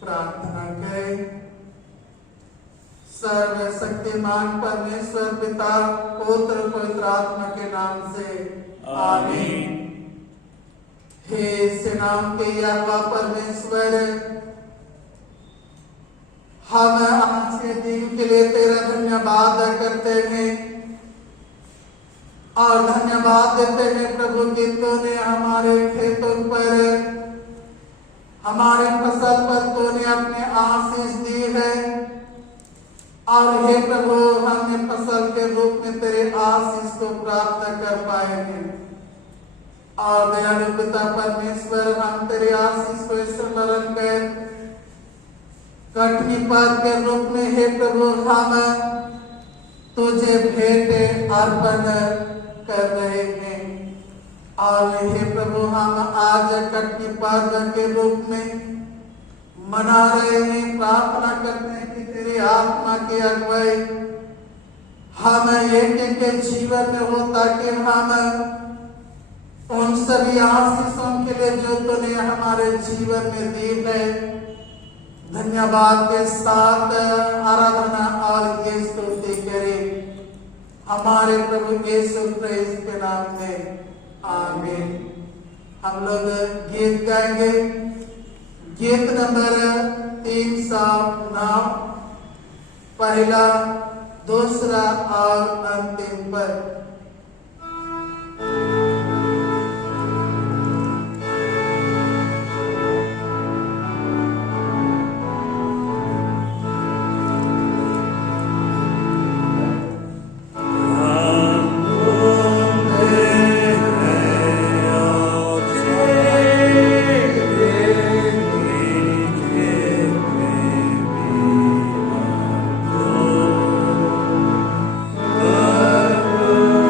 प्रार्थना करें। सर्वशक्तिमान परमेश्वर पिता, पुत्र, पवित्र आत्मा के नाम से आमीन। हे सेनाओं के यहोवा परमेश्वर, हम आज के दिन के लिए तेरा धन्यवाद करते हैं और धन्यवाद देते हैं प्रभु कि तूने हमारे खेतों पर, हमारे फसल पर तूने अपने आशीष दी है। और हे प्रभु, हमने फसल के रूप में तेरे आशीष को प्राप्त कर पाए हैं। और दयालु पिता परमेश्वर, हम तेरे आशीष को स्मरण कर कठिन पद के रूप में हे प्रभु हम तुझे भेंट अर्पण कर रहे हैं। और हे प्रभु, हम आज कठिन पद के रूप में मना रहे हैं, प्रार्थना करते हैं कि तेरी आत्मा की अगुवाई हम एक के जीवन में हो, ताकि हम उन सभी आशीषों के लिए जो तूने हमारे जीवन में दी है, धन्यवाद के साथ आराधना और ये स्तुति करें हमारे प्रभु यीशु मसीह के नाम में, आमीन। हम लोग गीत गाएंगे, गीत नंबर 309, पहला, दूसरा और अंतिम पद। Oh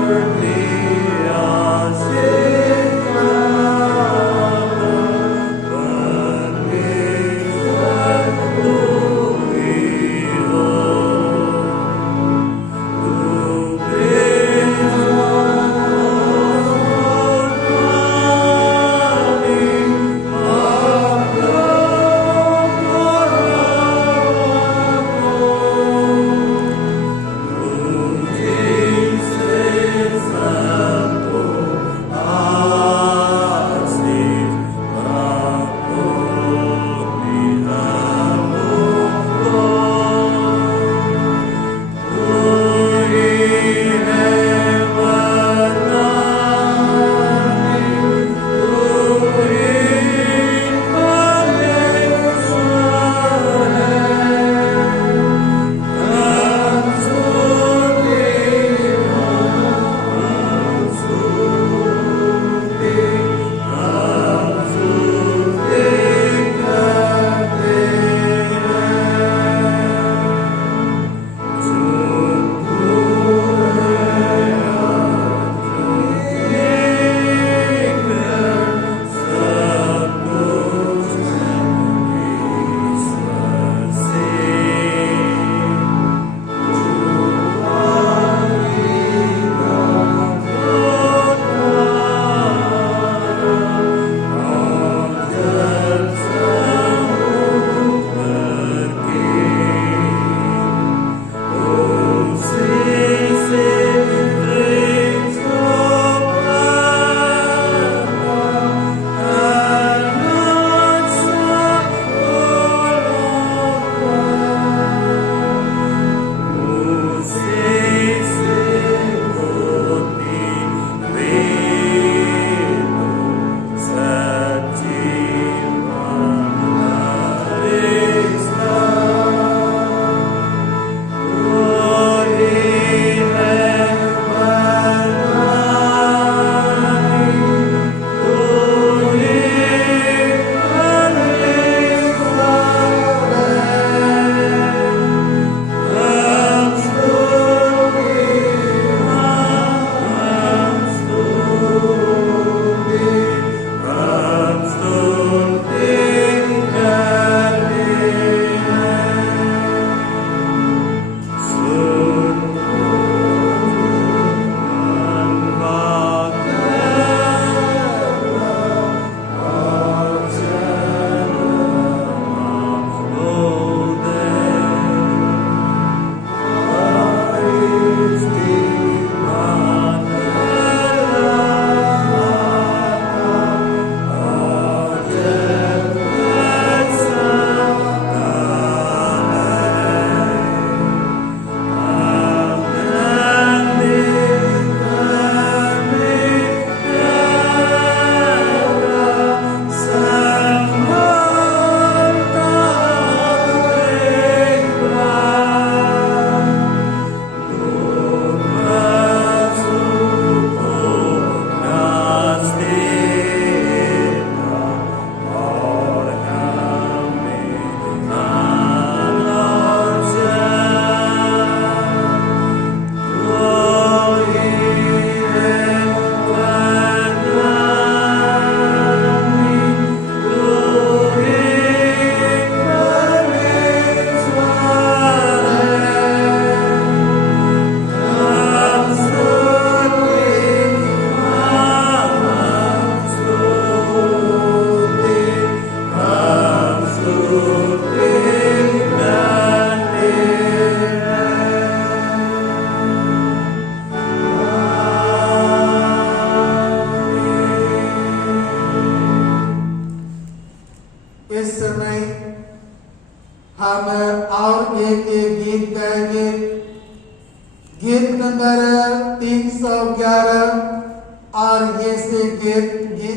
311 और ये से गीत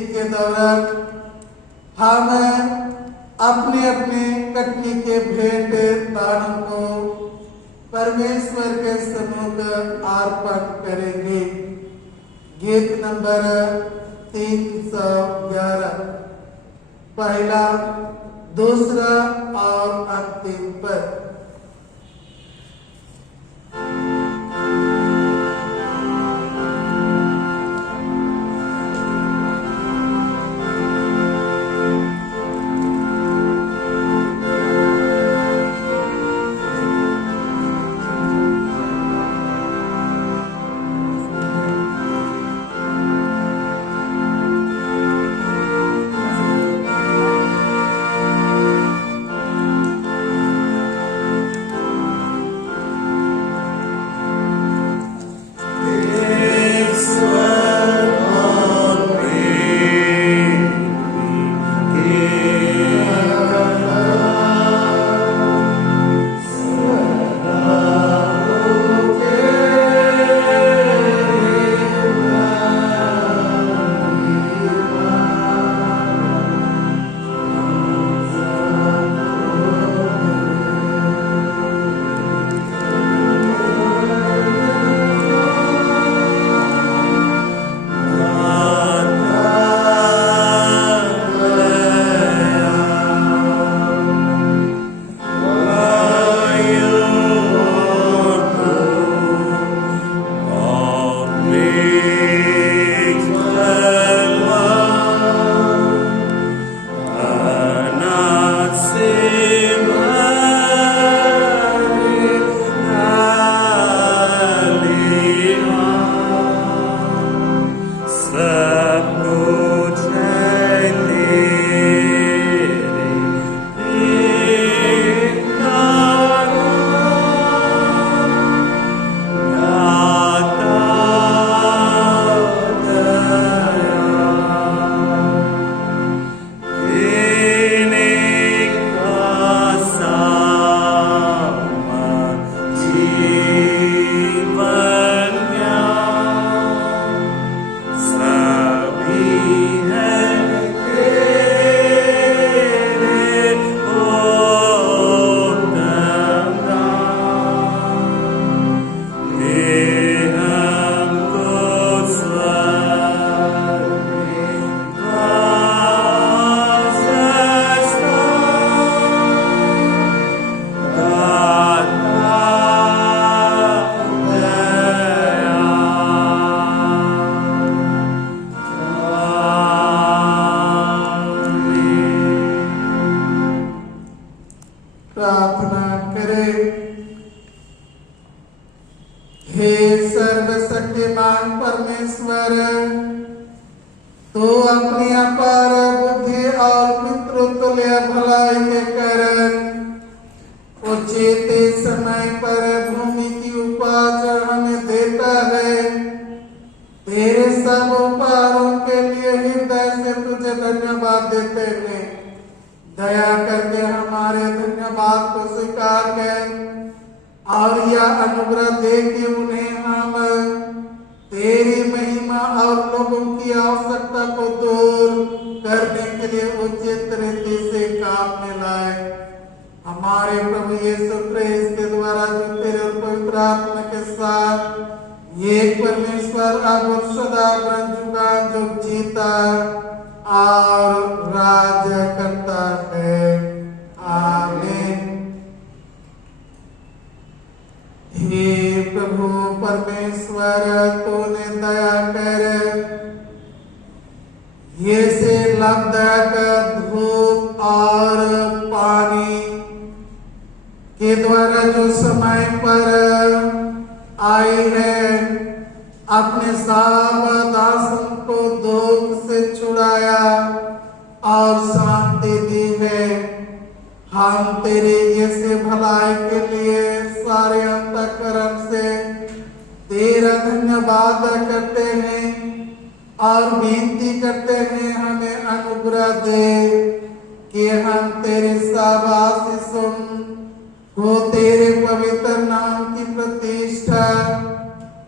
के दौरान हम अपने अपने कटनी के भेंट दानों को परमेश्वर के सम्मुख अर्पण करेंगे। गीत नंबर 311 पहला, दूसरा और अंतिम पद।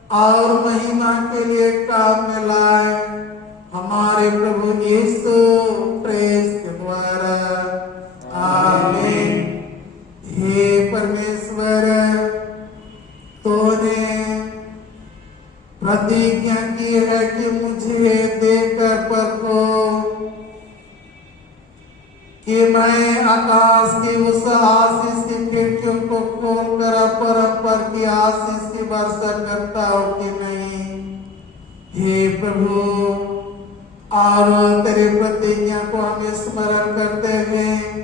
और महिमा के लिए काम में लाए, हमारे प्रभु यीशु क्रिस्त के द्वारा। आमीन। हे परमेश्वर, तूने प्रतिज्ञा की है कि मुझे देखकर परखो कि मैं आकाश की उस आशीष की खिड़कियों को खोलकर परपर की आशीष की वर्षा करता हूं कि नहीं। हे प्रभु, और तेरी प्रतिज्ञा को हम स्मरण करते हैं।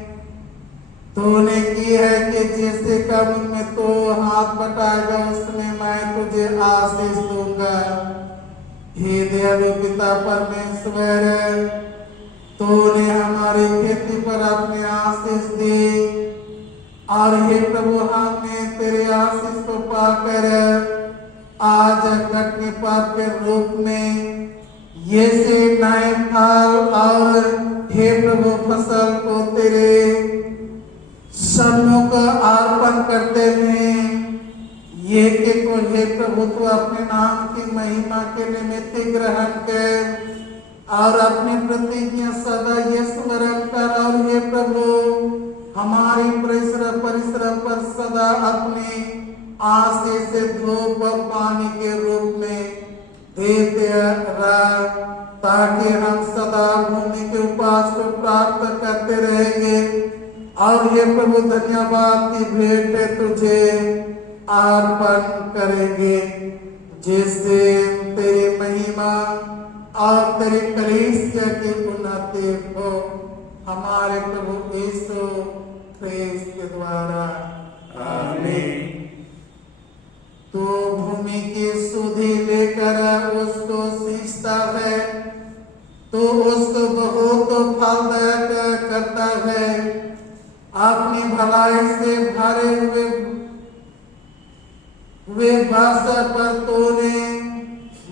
तूने की है कि जैसे कम में तो हाथ बटाएगा उसमें मैं तुझे आशीष दूंगा। हे दयालु पिता परमेश्वर, तूने हमारी खेती पर अपनी आशीष दी, और हे प्रभु, हमने तेरे आशीष को पाकर आज कटनी पाप के रूप में ये से नए फल और हे प्रभु फसल को तेरे सम्मुख अर्पण करते हैं। ये के को हे प्रभु तू अपने नाम की महिमा के निमित्त ग्रहण कर और अपनी प्रतिज्ञा सदा ये स्मरण कर, और हे प्रभु हमारी परिश्रम पर सदा अपनी आशीष से धूप और पानी के रूप में देते रह, ताकि हम सदा भूमि के उपवास को प्राप्त करते रहेंगे। और ये प्रभु धन्यवाद की भेंट तुझे अर्पण करेंगे, जिससे तेरी महिमा और तेरी कलीसिया की उन्नति हो, हमारे प्रभु यीशु क्रिस्त के द्वारा। आमीन। तो भूमि की सुधि लेकर उसको सींचता है तो उसको बहुत फलदायक करता है। अपनी भलाई से भरे हुए भाषा पर तूने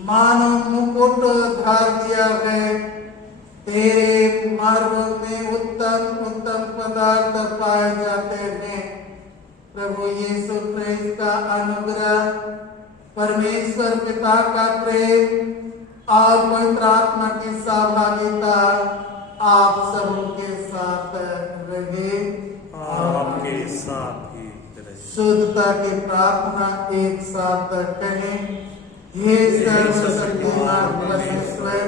मानो मुकुट धार दिया है। तेरे मार्गों में उत्तम उत्तम पदार्थ पाए जाते हैं। प्रभु यीशु क्रिस्त का अनुग्रह, परमेश्वर पिता का प्रेम और पवित्र आत्मा की सहभागिता आप सबके साथ रहे, आपके साथ ही रहे। शुद्धता की प्रार्थना एक साथ कहें। हे सर्वशक्तिमान परमेश्वर,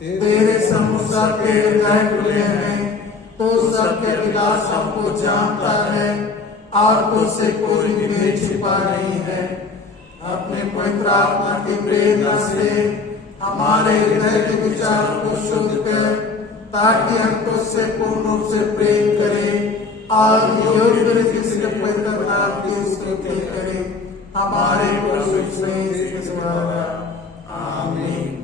तेरे सम्मुख सबके हृदय खुले हैं, तो सबके विलास हमको जानता है और तुझसे कोई भेद छिपा नहीं है। अपने पवित्र आत्मा की प्रेरणा से हमारे हृदय के विचारों को शुद्ध कर, ताकि हम तुझसे पूर्ण रूप से प्रेम करें और योग्य रीति से पवित्र नाम की स्तुति करें, हमारे प्रभु यीशु के द्वारा। आमीन।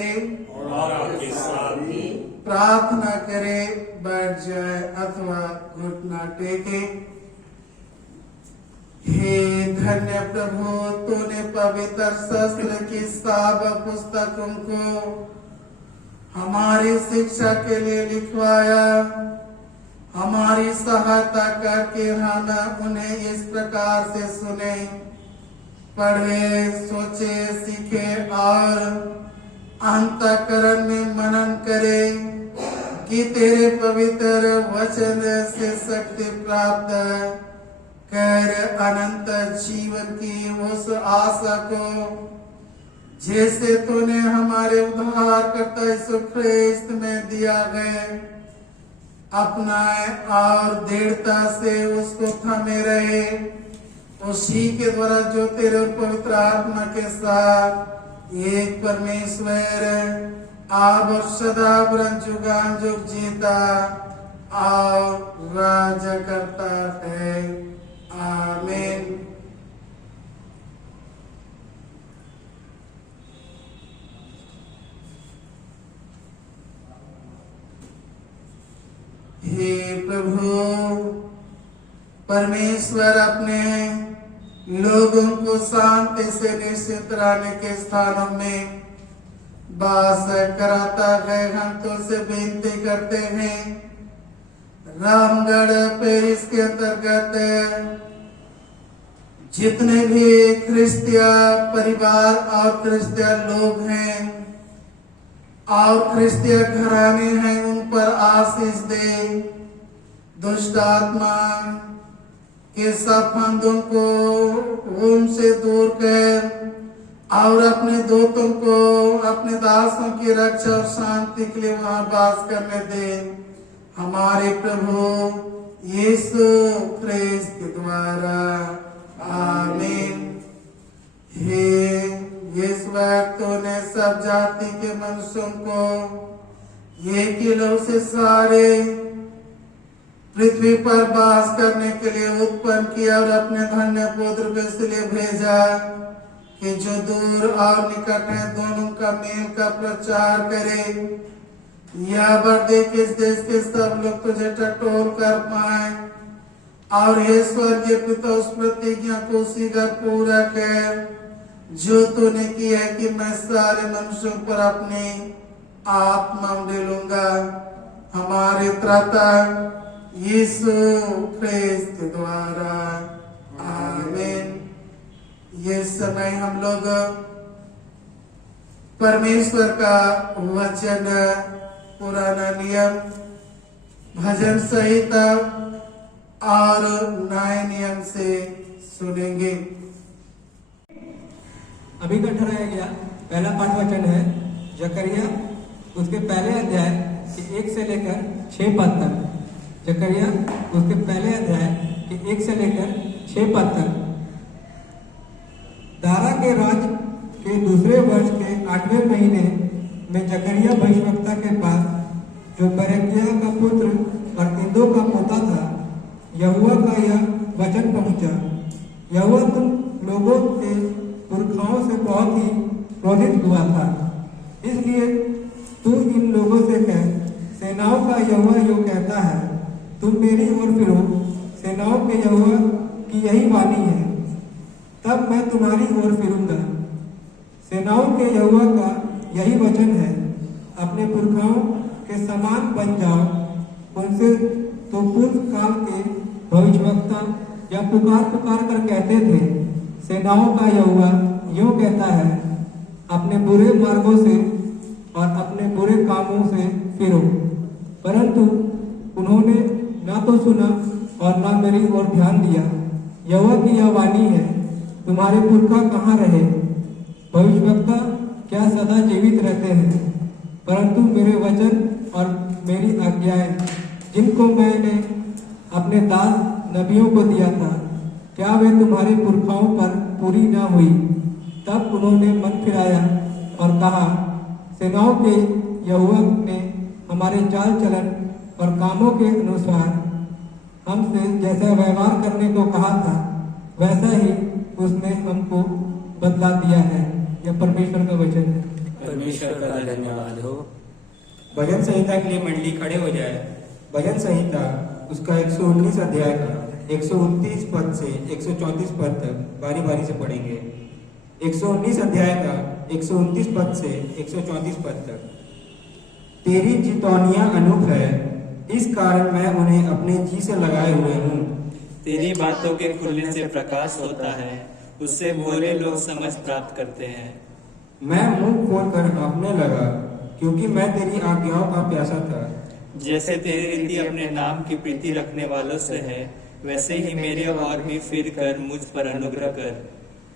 करे और आपके साथ भी। प्रार्थना करे, बैठ जाए अथवा घुटना टेके। हे धन्य प्रभु, तूने पवित्र शास्त्र की सब पुस्तकों को हमारी शिक्षा के लिए लिखवाया। हमारी सहायता करके हम उन्हें इस प्रकार से सुने, पढ़े, सोचे, सीखे और अंतःकरण में मनन करें कि तेरे पवित्र वचन से शक्ति प्राप्त कर अनंत जीवन की उस आशा को जैसे तूने हमारे उद्धारकर्ता यीशु ख्रिस्त में दिया है अपनाए और दृढ़ता से उसको थमे रहे, उसी के द्वारा जो तेरे पवित्र आत्मा के साथ एक परमेश्वर अब और सदा जुगान जुग जीता और राज करता है। आमीन। हे प्रभु परमेश्वर, अपने लोगों को शांति से निश्चित रहने के स्थानों में वास कराता है। हम तो से विनती करते हैं, रामगढ़ पेरिस के अंतर्गत जितने भी क्रिश्चियन परिवार और क्रिश्चियन लोग हैं और क्रिश्चियन घराने हैं, उन पर आशीष दे। दुष्ट आत्मा के सब फंदों को उनसे दूर कर और अपने दूतों को अपने दासों की रक्षा और शांति के लिए वहां वास करने दे। हमारे प्रभु यीशु ख्रिस्त के द्वारा। आमीन। हे ईश्वर, तूने सब जाति के मनुष्यों को एक ही लहू से सारे पृथ्वी पर वास करने के लिए उत्पन्न किया और अपने धन्य पुत्र को इसलिए भेजा कि जो दूर और निकट है दोनों का मेल का प्रचार करे। यह बर्दे किस देश के सब लोग तुझे टटोल कर पाए और हे स्वर्गीय पिता, उस प्रतिज्ञा को शीघ्र पूरा कर जो तूने किया है कि मैं सारे मनुष्यों पर अपनी आत्मा उंडेलूंगा। हमारे त्राता यीशु ख्रिस्त के द्वारा। आमीन। ये समय हम लोग परमेश्वर का वचन, पुराना नियम, भजन संहिता और नए नियम से सुनेंगे। अभी का ठहराया गया पहला पाठ वचन है जकरिया उसके पहले अध्याय के 1 से लेकर 6 पद तक। जकरिया उसके पहले अध्याय के 1 से लेकर 6 पद तक। दारा के राज के दूसरे वर्ष के 8वें महीने में जकरिया भविष्यवक्ता के पास, जो बरकिया का पुत्र और इदो का पोता था, यहोवा का यह वचन पहुंचा। यहोवा तुम लोगों के पुरखाओं से बहुत ही क्रोधित हुआ था, इसलिए तू इन लोगों से कह, सेनाओं का यहोवा यो कहता है, तुम मेरी ओर फिरो, सेनाओं के यहोवा की यही वाणी है, तब मैं तुम्हारी ओर फिरूंगा। सेनाओं के यहोवा का यही वचन है, अपने पुरखाओं के समान बन जाओ। उनसे तो पूर्व काल के भविष्यवक्ता या पुकार पुकार कर कहते थे, सेनाओं का यहोवा यूं कहता है, अपने बुरे मार्गों से और अपने बुरे कामों से फिरो। परंतु उन्होंने ना तो सुना और ना मेरी ओर ध्यान दिया। यहोवा की यह वाणी है, तुम्हारे पुरखा कहाँ रहे? भविष्यवक्ता क्या सदा जीवित रहते हैं? परंतु मेरे वचन और मेरी आज्ञाएं जिनको मैंने अपने दास नबियों को दिया था, क्या वे तुम्हारे पुरखाओं पर पूरी ना हुई? तब उन्होंने मन फिराया और कहा, सेनाओं के यहोवा ने हमारे चाल चलन और कामों के अनुसार हमसे जैसा व्यवहार करने को कहा था, वैसा ही उसने हमको बदला दिया है। यह परमेश्वर का वचन है। परमेश्वर का धन्यवाद हो। भजन संहिता के लिए मंडली खड़े हो जाए। भजन संहिता उसका 119 अध्याय का 129 पद से 134 पद तक बारी बारी से पढ़ेंगे। 119 अध्याय का 129 पद से 134 पद तक। तेरी चितौनियां अनूप है, इस कारण मैं उन्हें अपने जी से लगाए हुए हूँ। तेरी बातों के खुलने से प्रकाश होता है, उससे भोले लोग समझ प्राप्त करते हैं। मैं मुंह खोलकर हाँफने लगा, क्योंकि मैं तेरी आज्ञाओं का प्यासा था। जैसे तेरी रीति अपने नाम की प्रीति रखने वालों से है, वैसे ही मेरे और भी फिर कर मुझ पर अनुग्रह कर।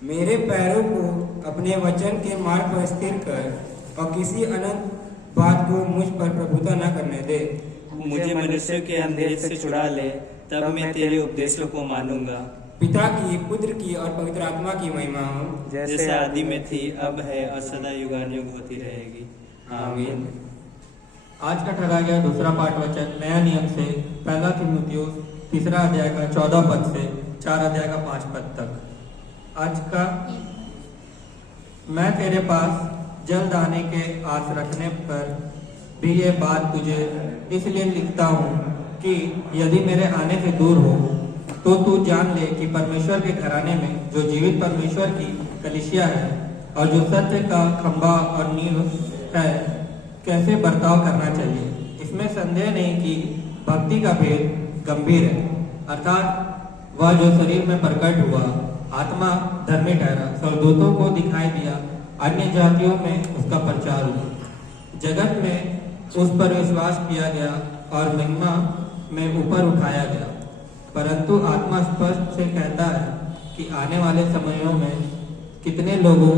मेरे पैरों को अपने वचन के मार्ग पर स्थिर कर, और किसी अनंत बात को मुझ पर प्रभुता न करने दे। मुझे मनुष्य के अंधेरे से छुड़ा ले, तब मैं तेरे उपदेशों को मानूंगा। पिता की, पुत्र की और पवित्र आत्मा की महिमा हो, जैसे आदि में थी, अब है और सदा युगानुयुग होती रहेगी। आमीन। आज का ठहरा गया दूसरा पाठ वचन नया नियम से 1 तीमुथियुस 3 अध्याय का 14 पद से 4 अध्याय का 5 पद तक। आज का मैं तेरे पास जल्द आने के आस रखने पर भी ये बात तुझे इसलिए लिखता हूँ कि यदि मेरे आने से दूर हो तो तू जान ले कि परमेश्वर के घराने में जो जीवित परमेश्वर की कलीसिया है और जो सत्य का खंभा और नींव है, कैसे बर्ताव करना चाहिए। इसमें संदेह नहीं कि भक्ति का भेद गंभीर है, अर्थात वह जो शरीर में प्रकट हुआ, आत्मा धर्मी ठहरा, स्वर्गदूतों को दिखाई दिया, अन्य जातियों में उसका प्रचार हुआ, जगत में उस पर विश्वास किया गया और महिमा में ऊपर उठाया गया। परंतु आत्मा स्पष्ट से कहता है कि आने वाले समयों में कितने लोगों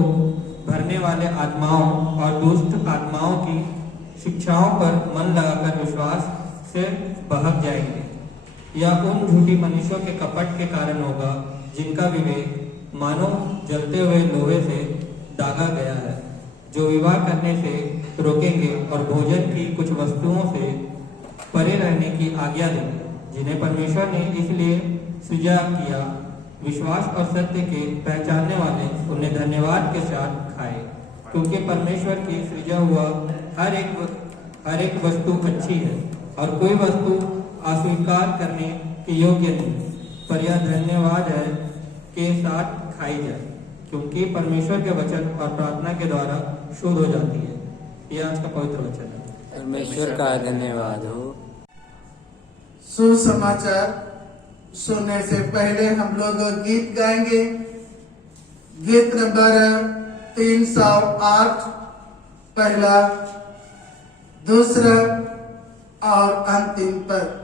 भरने वाले आत्माओं और दुष्ट आत्माओं की शिक्षाओं पर मन लगाकर विश्वास से बहक जाएंगे। यह उन झूठी मनुष्यों के कपट के कारण होगा, जिनका विवेक मानो जलते हुए लोहे से दागा गया है, जो विवाह करने से रोकेंगे और भोजन की कुछ वस्तुओं से परे रहने की आज्ञा देंगे, जिन्हें परमेश्वर ने इसलिए सृजा किया, विश्वास और सत्य के पहचानने वाले उन्हें धन्यवाद के साथ खाए, क्योंकि परमेश्वर की सृजा हुआ हर एक वस्तु अच्छी है और कोई वस्तु अस्वीकार करने के योग्य नहीं, पर यह धन्यवाद है के साथ खाई जाए, क्योंकि परमेश्वर के वचन और प्रार्थना के द्वारा शुद्ध हो जाती है। यह आज का पवित्र वचन है। परमेश्वर का धन्यवाद हो। सुसमाचार सुनने से पहले हम लोग गीत गाएंगे। गीत नंबर 308, पहला, दूसरा और अंतिम पद।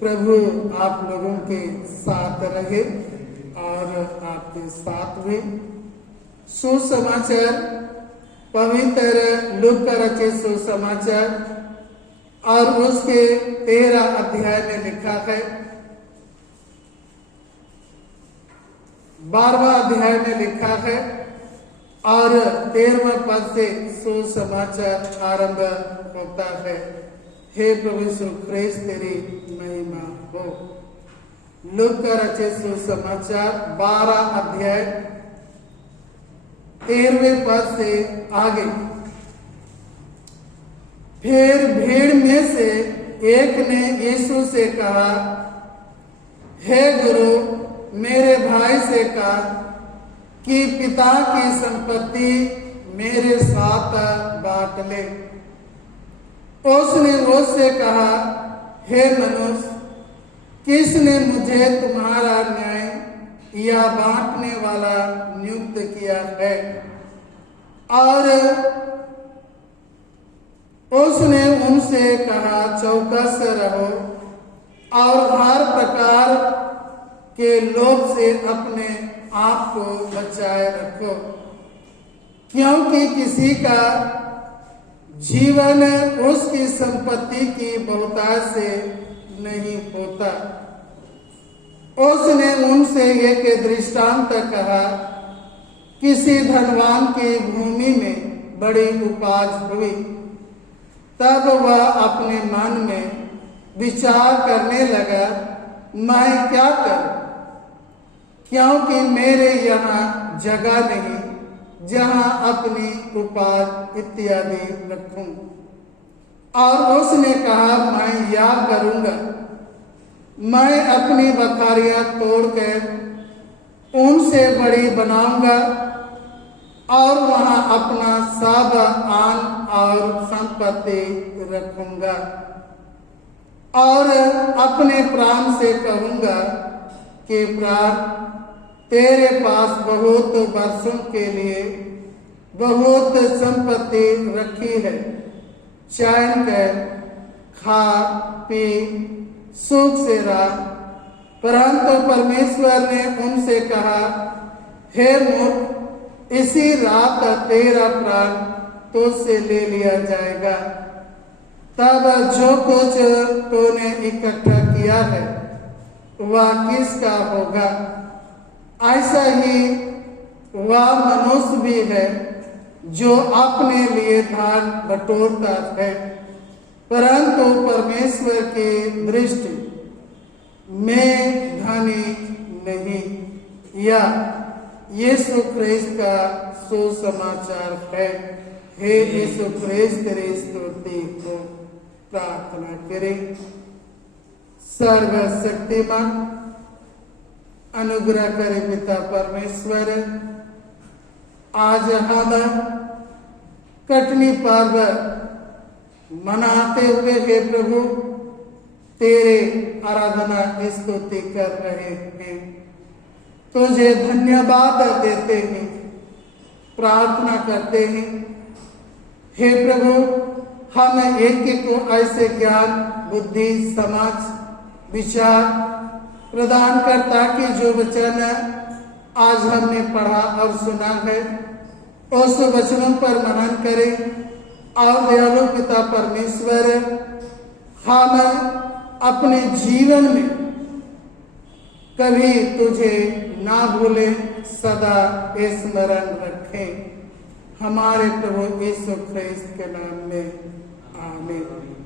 प्रभु आप लोगों के साथ रहे और आपके साथ भी। सुसमाचार पवित्र लूका का रचित सुसमाचार और उसके 13 अध्याय में लिखा है, 12वां अध्याय में लिखा है और 13वां पद से सुसमाचार आरंभ होता है। हे प्रभु यीशु ख्रीस्त तेरी महिमा हो। लूका का रचित सुसमाचार 12 अध्याय 13वें पद से आगे। फिर भीड़ में से एक ने यीशु से कहा, हे गुरु, मेरे भाई से कहा कि पिता की संपत्ति मेरे साथ बांट ले। उसने उससे कहा, हे मनुष्य, किसने मुझे तुम्हारा न्याय या बांटने वाला नियुक्त किया है? और उसने उनसे कहा, चौकस रहो और हर प्रकार के लोभ से अपने आप को बचाए रखो, क्योंकि किसी का जीवन उसकी संपत्ति की बहुतायत से नहीं होता। उसने उनसे एक दृष्टांत कहा, किसी धनवान की भूमि में बड़ी उपज हुई। तब वह अपने मन में विचार करने लगा, मैं क्या करूं, क्योंकि मेरे यहाँ जगह नहीं जहाँ अपनी उपज इत्यादि रखूं। और उसने कहा, मैं या करूंगा, मैं अपनी बखारियां तोड़कर उनसे बड़ी बनाऊंगा और वहां अपना सब आन और संपत्ति रखूंगा और अपने प्राण से कहूंगा कि प्राण, तेरे पास बहुत वर्षों के लिए बहुत संपत्ति रखी है, चैन कर, खा पी, सुख से रहा। परंतु परमेश्वर ने उनसे कहा, हे मूर्ख, इसी रात तेरा प्राण तुझसे ले लिया जाएगा। तब जो कुछ तूने इकट्ठा किया है वह किसका होगा? ऐसा ही वह मनुष्य भी है जो अपने लिए धन बटोरता है, परंतु परमेश्वर की दृष्टि में धनी नहीं। या यीशु ख्रीस्त का सुसमाचार है। हे यीशु ख्रीस्त, तेरी स्तुति हो। प्रार्थना करें। सर्वशक्तिमान अनुग्रह करे पिता परमेश्वर, आज हम कटनी पर्व मनाते हुए हे प्रभु तेरे आराधना स्तुति कर रहे हैं, तुझे धन्यवाद देते हैं, प्रार्थना करते हैं। हे प्रभु, हम एक एक को ऐसे ज्ञान, बुद्धि, समझ, विचार प्रदान कर, ताकि जो वचन आज हमने पढ़ा और सुना है उस वचनों पर मनन करें। और दयालु पिता परमेश्वर, हम अपने जीवन में कभी तुझे ना भूले, सदा स्मरण रखें। हमारे प्रभु यीशु ख्रीस्त के नाम में आमीन।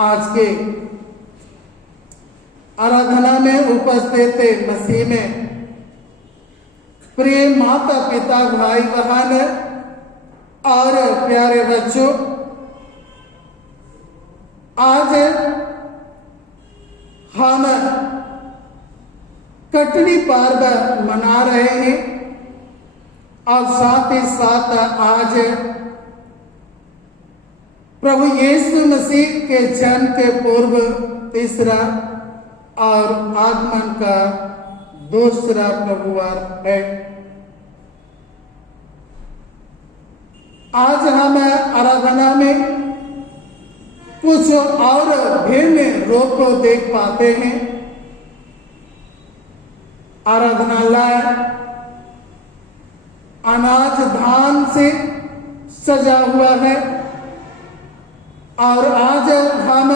आज के आराधना में उपस्थित मसीह में प्रिय माता पिता, भाई बहन और प्यारे बच्चों, आज हम कटनी पर्व मना रहे हैं और साथ ही साथ आज प्रभु यीशु मसीह के जन्म के पूर्व तीसरा और आगमन का दूसरा प्रभुवार है। आज हम आराधना में कुछ और भिन्न रूप देख पाते हैं। आराधनालय अनाज धान से सजा हुआ है और आज हम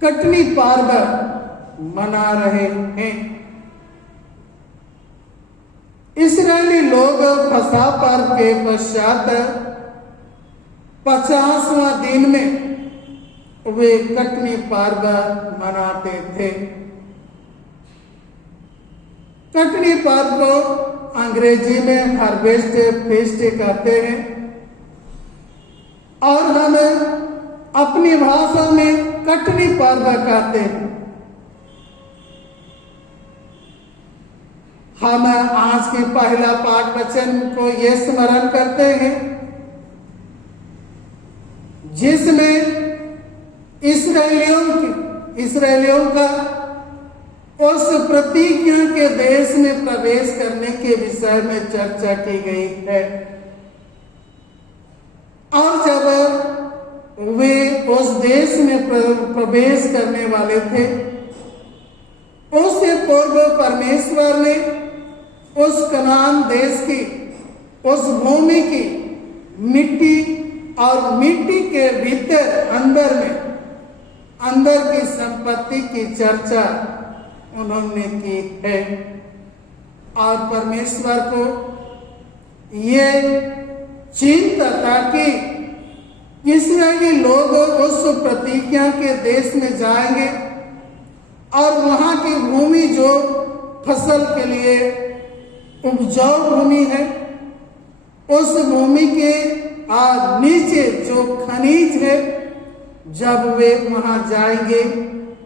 कटनी पर्व मना रहे हैं। इस्राएली लोग फसह पर्व के पश्चात 50वां दिन में वे कटनी पर्व मनाते थे। कटनी पर्व को अंग्रेजी में हार्वेस्ट फेस्ट कहते हैं और हम अपनी भाषा में कटनी पर्व कहते हैं। हम आज के पहला पाठ वचन को ये स्मरण करते हैं जिसमें इस्राएलियों का उस प्रतिज्ञा के देश में प्रवेश करने के विषय में चर्चा की गई है। और जब वे उस देश में प्रवेश करने वाले थे, उससे पूर्व परमेश्वर ने उस कनान देश की, उस भूमि की मिट्टी और मिट्टी के भीतर अंदर की संपत्ति की चर्चा उन्होंने की है। और परमेश्वर को ये चिंता था कि इस्राएली लोग उस प्रतिज्ञा के देश में जाएंगे और वहां की भूमि जो फसल के लिए उपजाऊ भूमि है, उस भूमि के नीचे जो खनिज है, जब वे वहां जाएंगे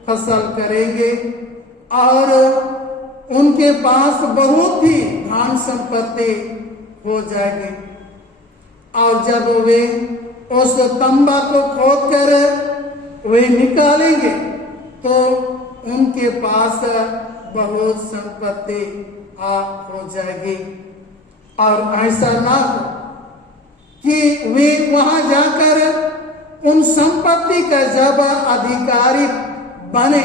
फसल करेंगे और उनके पास बहुत ही धन संपत्ति हो जाएगी। और जब वे उस तंबा को खोद कर वे निकालेंगे तो उनके पास बहुत संपत्ति हो जाएगी। और ऐसा ना हो कि वे वहां जाकर उन संपत्ति का जब अधिकारी बने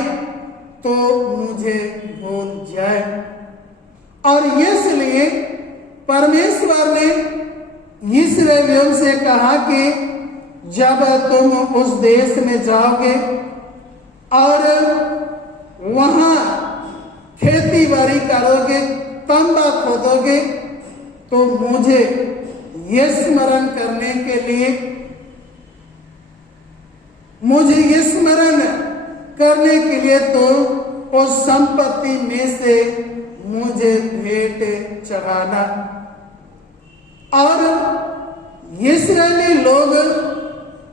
तो मुझे भूल जाए। और इसलिए परमेश्वर ने इस्राएलियों से कहा कि जब तुम उस देश में जाओगे और वहां खेती बाड़ी करोगे, तंबा खोदोगे, तो मुझे ये स्मरण करने के लिए, तो उस संपत्ति में से मुझे भेंट चढ़ाना। और इस्राएली लोग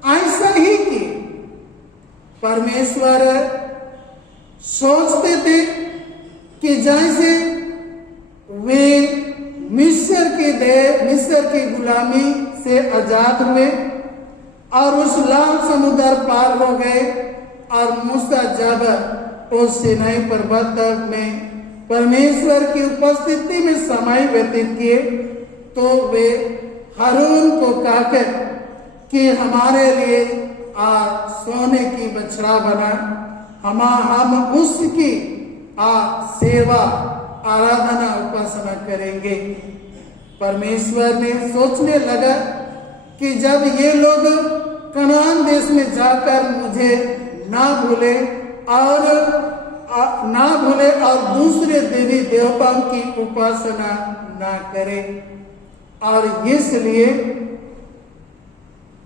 ऐसा ही कि परमेश्वर सोचते थे कि जैसे वे मिस्र की गुलामी से आजाद हुए और उस लाल समुद्र पार हो गए और मूसा जब उस सिनाई पर्वत में परमेश्वर की उपस्थिति में समय व्यतीत किए तो वे हारून को कहकर कि हमारे लिए सोने की बछड़ा बना, हम उसकी सेवा आराधना उपासना करेंगे। परमेश्वर ने सोचने लगा कि जब ये लोग कनान देश में जाकर मुझे ना भूले और दूसरे देवी देवताओं की उपासना ना करें, और इसलिए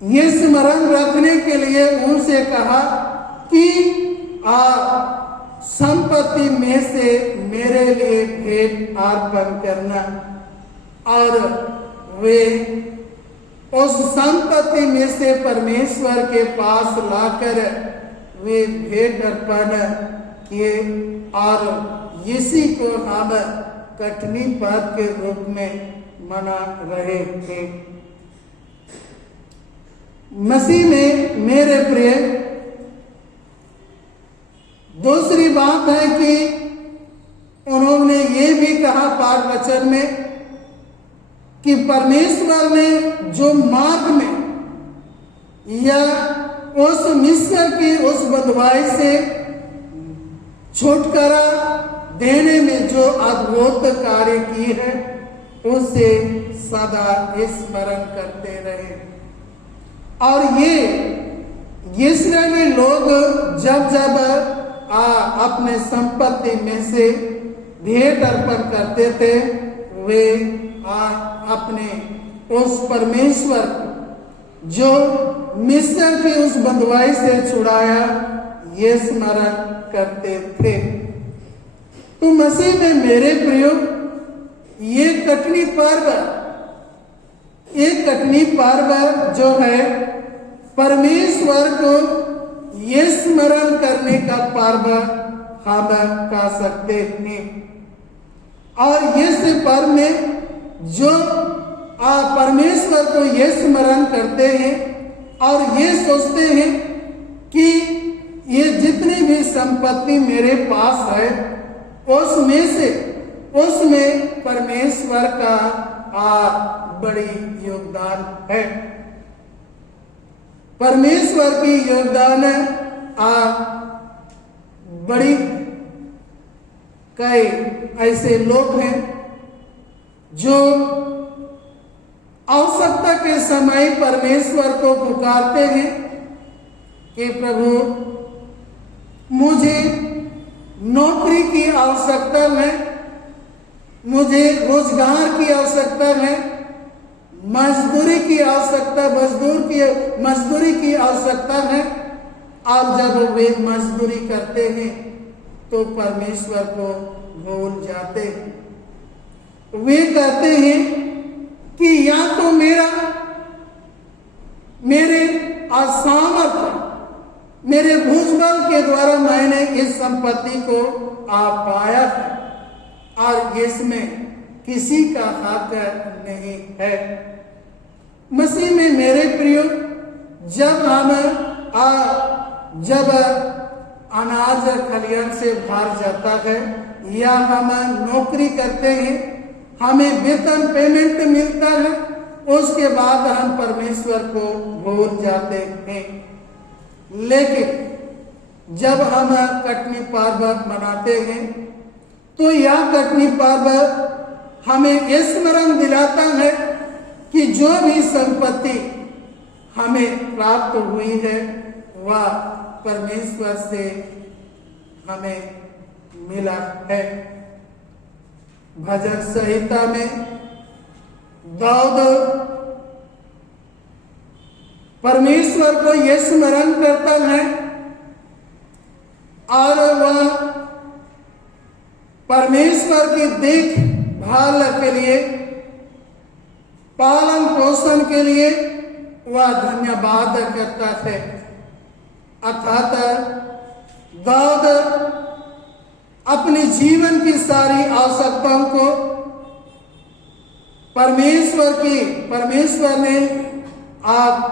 ये स्मरण रखने के लिए उनसे कहा कि संपत्ति में से मेरे लिए भेंट अर्पण करना। और वे उस संपत्ति में से परमेश्वर के पास लाकर वे भेंट अर्पण किए और इसी को हम कटनी पर्व के रूप में मना रहे थे। मसीह में मेरे प्रिय, दूसरी बात है कि उन्होंने ये भी कहा पाठ वचन में कि परमेश्वर ने जो मार्ग में या उस मिस्र की उस बंधुआई से छुटकारा देने में जो अद्भुत कार्य की है उसे सदा स्मरण करते रहे। और ये इस्राएली लोग जब जब अपने संपत्ति में से भेंट अर्पण करते थे, वे अपने उस परमेश्वर जो मिस्र की उस बंधुआई से छुड़ाया ये स्मरण करते थे। तो मसीह में मेरे प्रियो, ये कटनी पर्व जो है परमेश्वर को ये स्मरण करने का पर्व हम कह सकते हैं। और इस पर्व में जो परमेश्वर को ये स्मरण करते हैं और ये सोचते हैं कि ये जितनी भी संपत्ति मेरे पास है उसमें परमेश्वर का बड़ी योगदान है। परमेश्वर की योगदान बड़ी कई ऐसे लोग हैं जो आवश्यकता के समय परमेश्वर को पुकारते हैं कि प्रभु मुझे नौकरी की आवश्यकता है, मुझे रोजगार की आवश्यकता है, मजदूरी की आवश्यकता है। और जब वे मजदूरी करते हैं तो परमेश्वर को भूल जाते हैं। वे कहते हैं कि या तो मेरे असामर्थ, मेरे भुजबल के द्वारा मैंने इस संपत्ति को पाया है और इसमें किसी का हक नहीं है। मसीह में मेरे प्रियो, जब अनाज खलियान से भर जाता है या हम नौकरी करते हैं, हमें वेतन पेमेंट मिलता है, उसके बाद हम परमेश्वर को भूल जाते हैं। लेकिन जब हम कटनी पर्व मनाते हैं तो यह कटनी पर्व हमें स्मरण दिलाता है कि जो भी संपत्ति हमें प्राप्त हुई है वह परमेश्वर से हमें मिला है। भजन संहिता में दाऊद परमेश्वर को यह स्मरण करता है और वह परमेश्वर की देखभाल के लिए, पालन पोषण के लिए वह धन्यवाद करता है। अर्थात दाऊद अपने जीवन की सारी आवश्यकताओं को परमेश्वर ने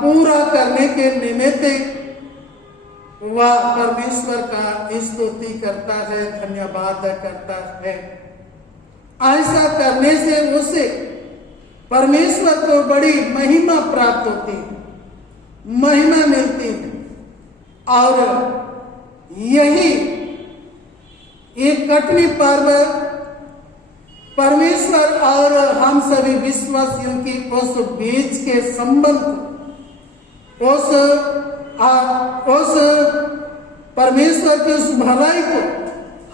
पूरा करने के निमित्त वह परमेश्वर का स्तुति करता है, धन्यवाद करता है। ऐसा करने से उसे परमेश्वर को बड़ी महिमा प्राप्त होती है, महिमा मिलती है। और यही एक कटनी पर्व परमेश्वर और हम सभी विश्वासियों की उस बीच के संबंध, उस परमेश्वर की उस भलाई को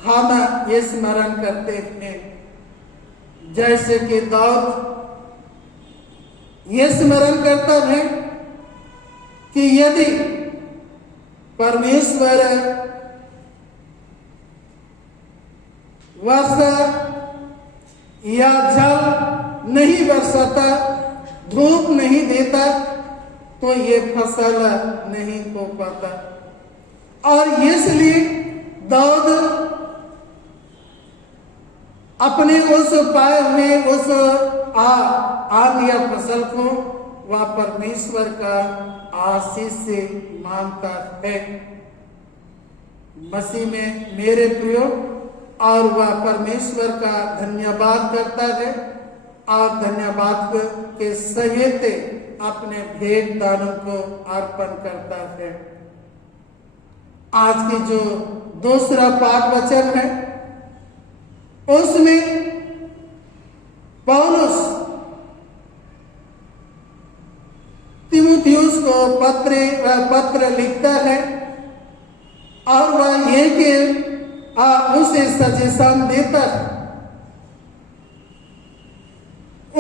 हम ये स्मरण करते हैं। जैसे कि दाऊद ये स्मरण करता है कि यदि परमेश्वर वर्षा या जल नहीं बरसाता, धूप नहीं देता तो ये फसल नहीं हो पाता। और इसलिए दाऊद अपने उस पाए हुए उस आग या फसल को वह परमेश्वर का आशीष से मानता है। मसीह में मेरे प्रियो, और वह परमेश्वर का धन्यवाद करता है और धन्यवाद के सहित अपने भेंट दानों को अर्पण करता है। आज की जो दूसरा पाठ वचन है उसमें पौलुस तीमुथियुस को पत्र लिखता है और वह ये कि उसे सजेशन देता है।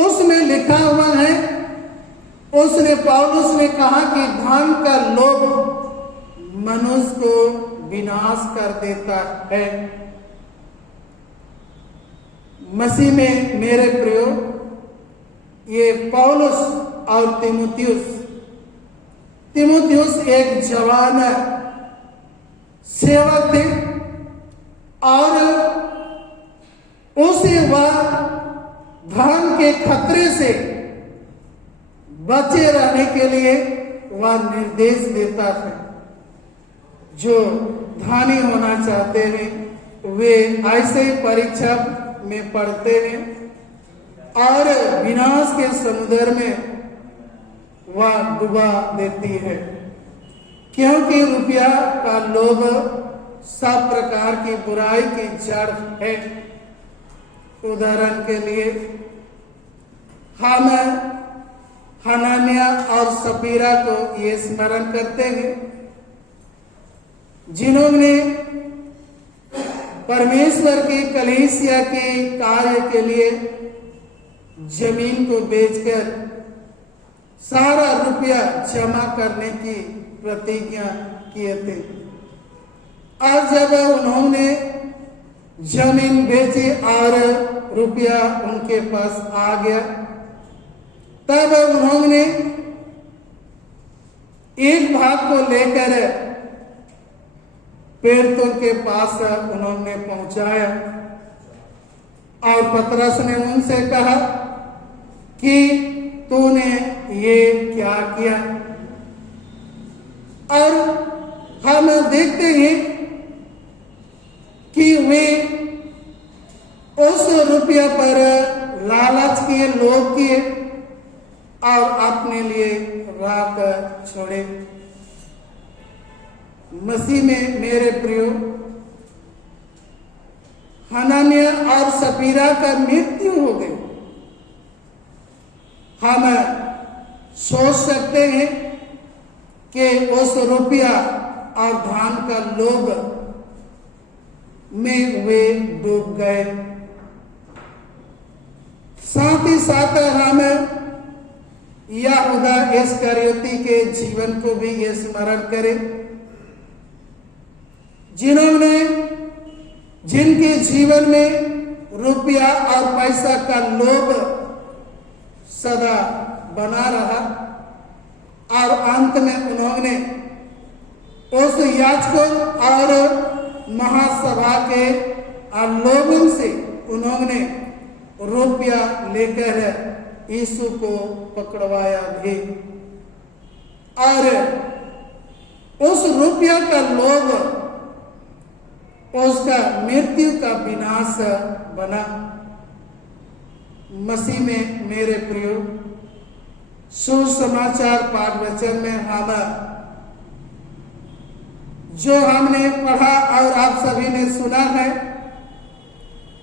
उसमें लिखा हुआ है, उसने पौलुस ने कहा कि धन का लोभ मनुष्य को विनाश कर देता है। मसीह में मेरे प्रियो, ये पौलुस और तीमुथियुस एक जवान सेवक थे और उसे वह धन के खतरे से बचे रहने के लिए वह निर्देश देता है। जो धनी होना चाहते हैं वे ऐसे ही परीक्षा में पढ़ते हैं और विनाश के समुद्र में वह डुबा देती है, क्योंकि रुपया का लोभ सब प्रकार की बुराई की जड़ है। उदाहरण के लिए हम हनानिया और सपीरा को ये स्मरण करते हैं, जिन्होंने परमेश्वर की कलीसिया के कार्य के लिए जमीन को बेचकर सारा रुपया जमा करने की प्रतिज्ञा किए थे। और जब उन्होंने जमीन बेची और रुपया उनके पास आ गया, तब उन्होंने एक भाग को लेकर पेड़ों के पास उन्होंने पहुंचाया और पतरस ने उनसे कहा कि तूने ये क्या किया। और हम देखते हैं कि वे उस रुपया पर लालच किए, लोभ किए और अपने लिए राख छोड़े। मसीह में मेरे प्रियो, हनानिया और सपीरा का मृत्यु हो गई। हम सोच सकते हैं कि उस रुपया और धन का लोभ में वे डूब गए। साथ ही साथ हम यहूदा इस्करियोती के जीवन को भी ये स्मरण करें, जिनके जीवन में रुपया और पैसा का लोभ सदा बना रहा और अंत में उन्होंने उस याजकों और महासभा के लोगों से उन्होंने रुपया लेकर यीशु को पकड़वाया भी और उस रुपया का लोभ उसका मृत्यु का विनाश बना। मसीह में मेरे प्रियो, सुसमाचार पाठ वचन में हम जो हमने पढ़ा और आप सभी ने सुना है,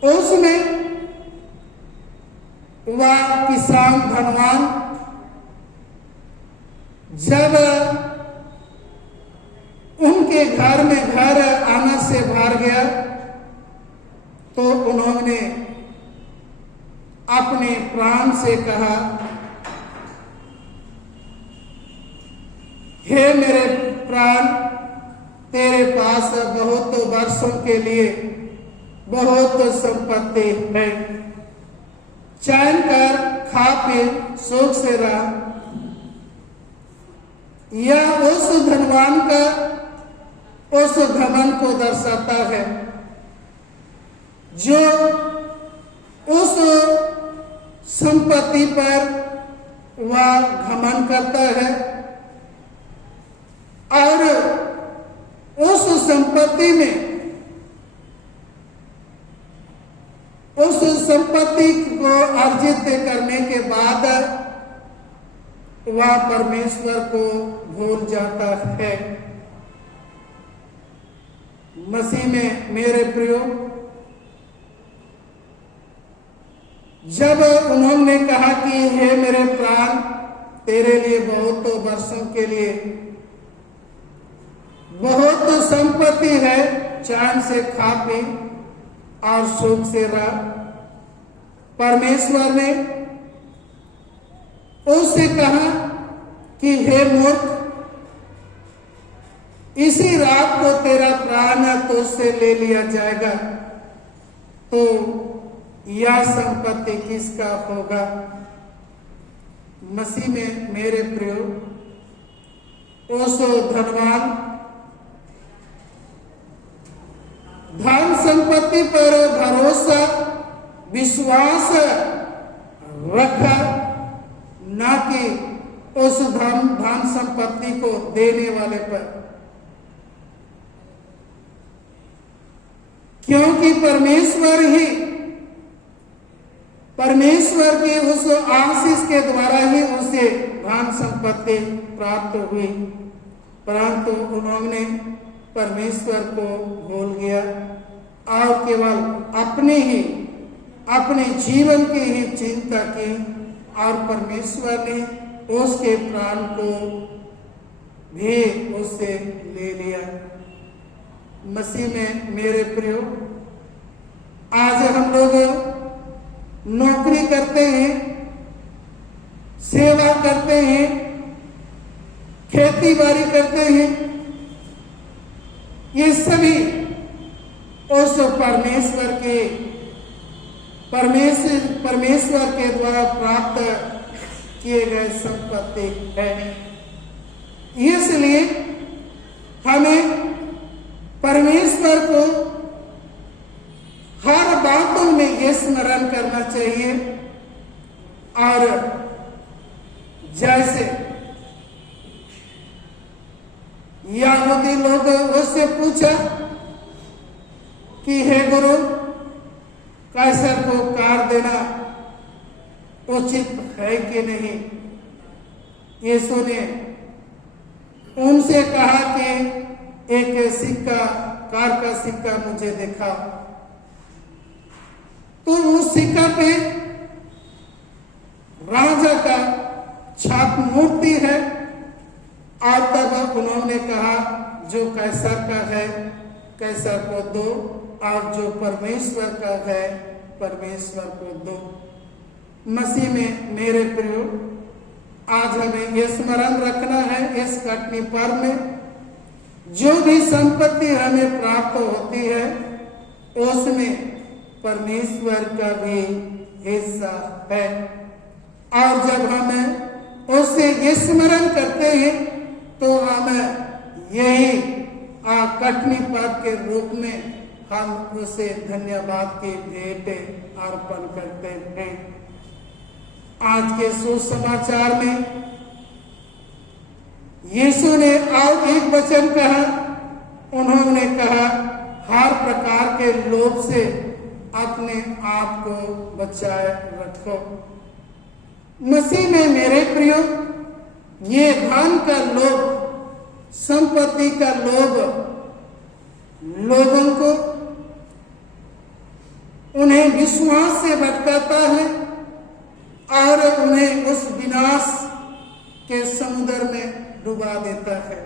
उसमें वह किसान धनवान जब उनके घर में घर आना से भर गया तो उन्होंने अपने प्राण से कहा, हे मेरे प्राण, तेरे पास बहुत वर्षों के लिए बहुत संपत्ति है, चैन कर खा पी सुख से रह। यह उस धनवान का उस घमंड को दर्शाता है जो उस संपत्ति पर वह घमंड करता है और उस संपत्ति में उस संपत्ति को अर्जित करने के बाद वह परमेश्वर को भूल जाता है। मसीह में मेरे प्रियो, जब उन्होंने कहा कि हे मेरे प्राण, तेरे लिए बहुत वर्षों के लिए बहुत संपत्ति है, चैन से खा पी और सुख से रह, परमेश्वर ने उससे कहा कि हे मूर्ख, इसी रात को तेरा प्राण तुझसे ले लिया जाएगा, तो यह संपत्ति किसका होगा? मसीह में मेरे प्रियो, उस धनवान धन संपत्ति पर भरोसा विश्वास रखा, ना कि उस धन संपत्ति को देने वाले पर, क्योंकि परमेश्वर के उस आशीष के द्वारा ही उसे धन संपत्ति प्राप्त हुई, परंतु उन्होंने परमेश्वर को भूल गया और केवल अपने जीवन की ही चिंता की, और परमेश्वर ने उसके प्राण को भी उससे ले लिया। मसीह में मेरे प्रियो, आज हम लोग नौकरी करते हैं, सेवा करते हैं, खेती बाड़ी करते हैं, ये सभी उस परमेश्वर के द्वारा प्राप्त किए गए संपत्ति है। इसलिए हमें परमेश्वर को हर बातों में ये स्मरण करना चाहिए, और जैसे यहूदी लोग उससे पूछा कि हे गुरु, कैसर को कार देना उचित है कि नहीं? यीशु ने उनसे कहा कि एक सिक्का, कार का सिक्का मुझे दिखाओ। तो उस सिक्का पे राजा का छाप मूर्ति है, और तब उन्होंने कहा जो कैसर का है कैसर को दो, और जो परमेश्वर का है परमेश्वर को दो। मसीह में मेरे प्रियो, आज हमें यह स्मरण रखना है, इस कटनी पर्व में जो भी संपत्ति हमें प्राप्त होती है उसमें परमेश्वर का भी हिस्सा है, और जब हम उससे ये स्मरण करते हैं तो हम यही कटनी पर्व के रूप में हम उसे धन्यवाद की भेंट अर्पण करते हैं। आज के सुसमाचार में यीशु ने और एक वचन कहा, उन्होंने कहा हर प्रकार के लोभ से अपने आप को बचाए रखो। मसीह में मेरे प्रियो, ये धन का लोभ, संपत्ति का लोभ लोगों को उन्हें विश्वास से भटकाता है और उन्हें उस विनाश के समुद्र में डुबा देता है।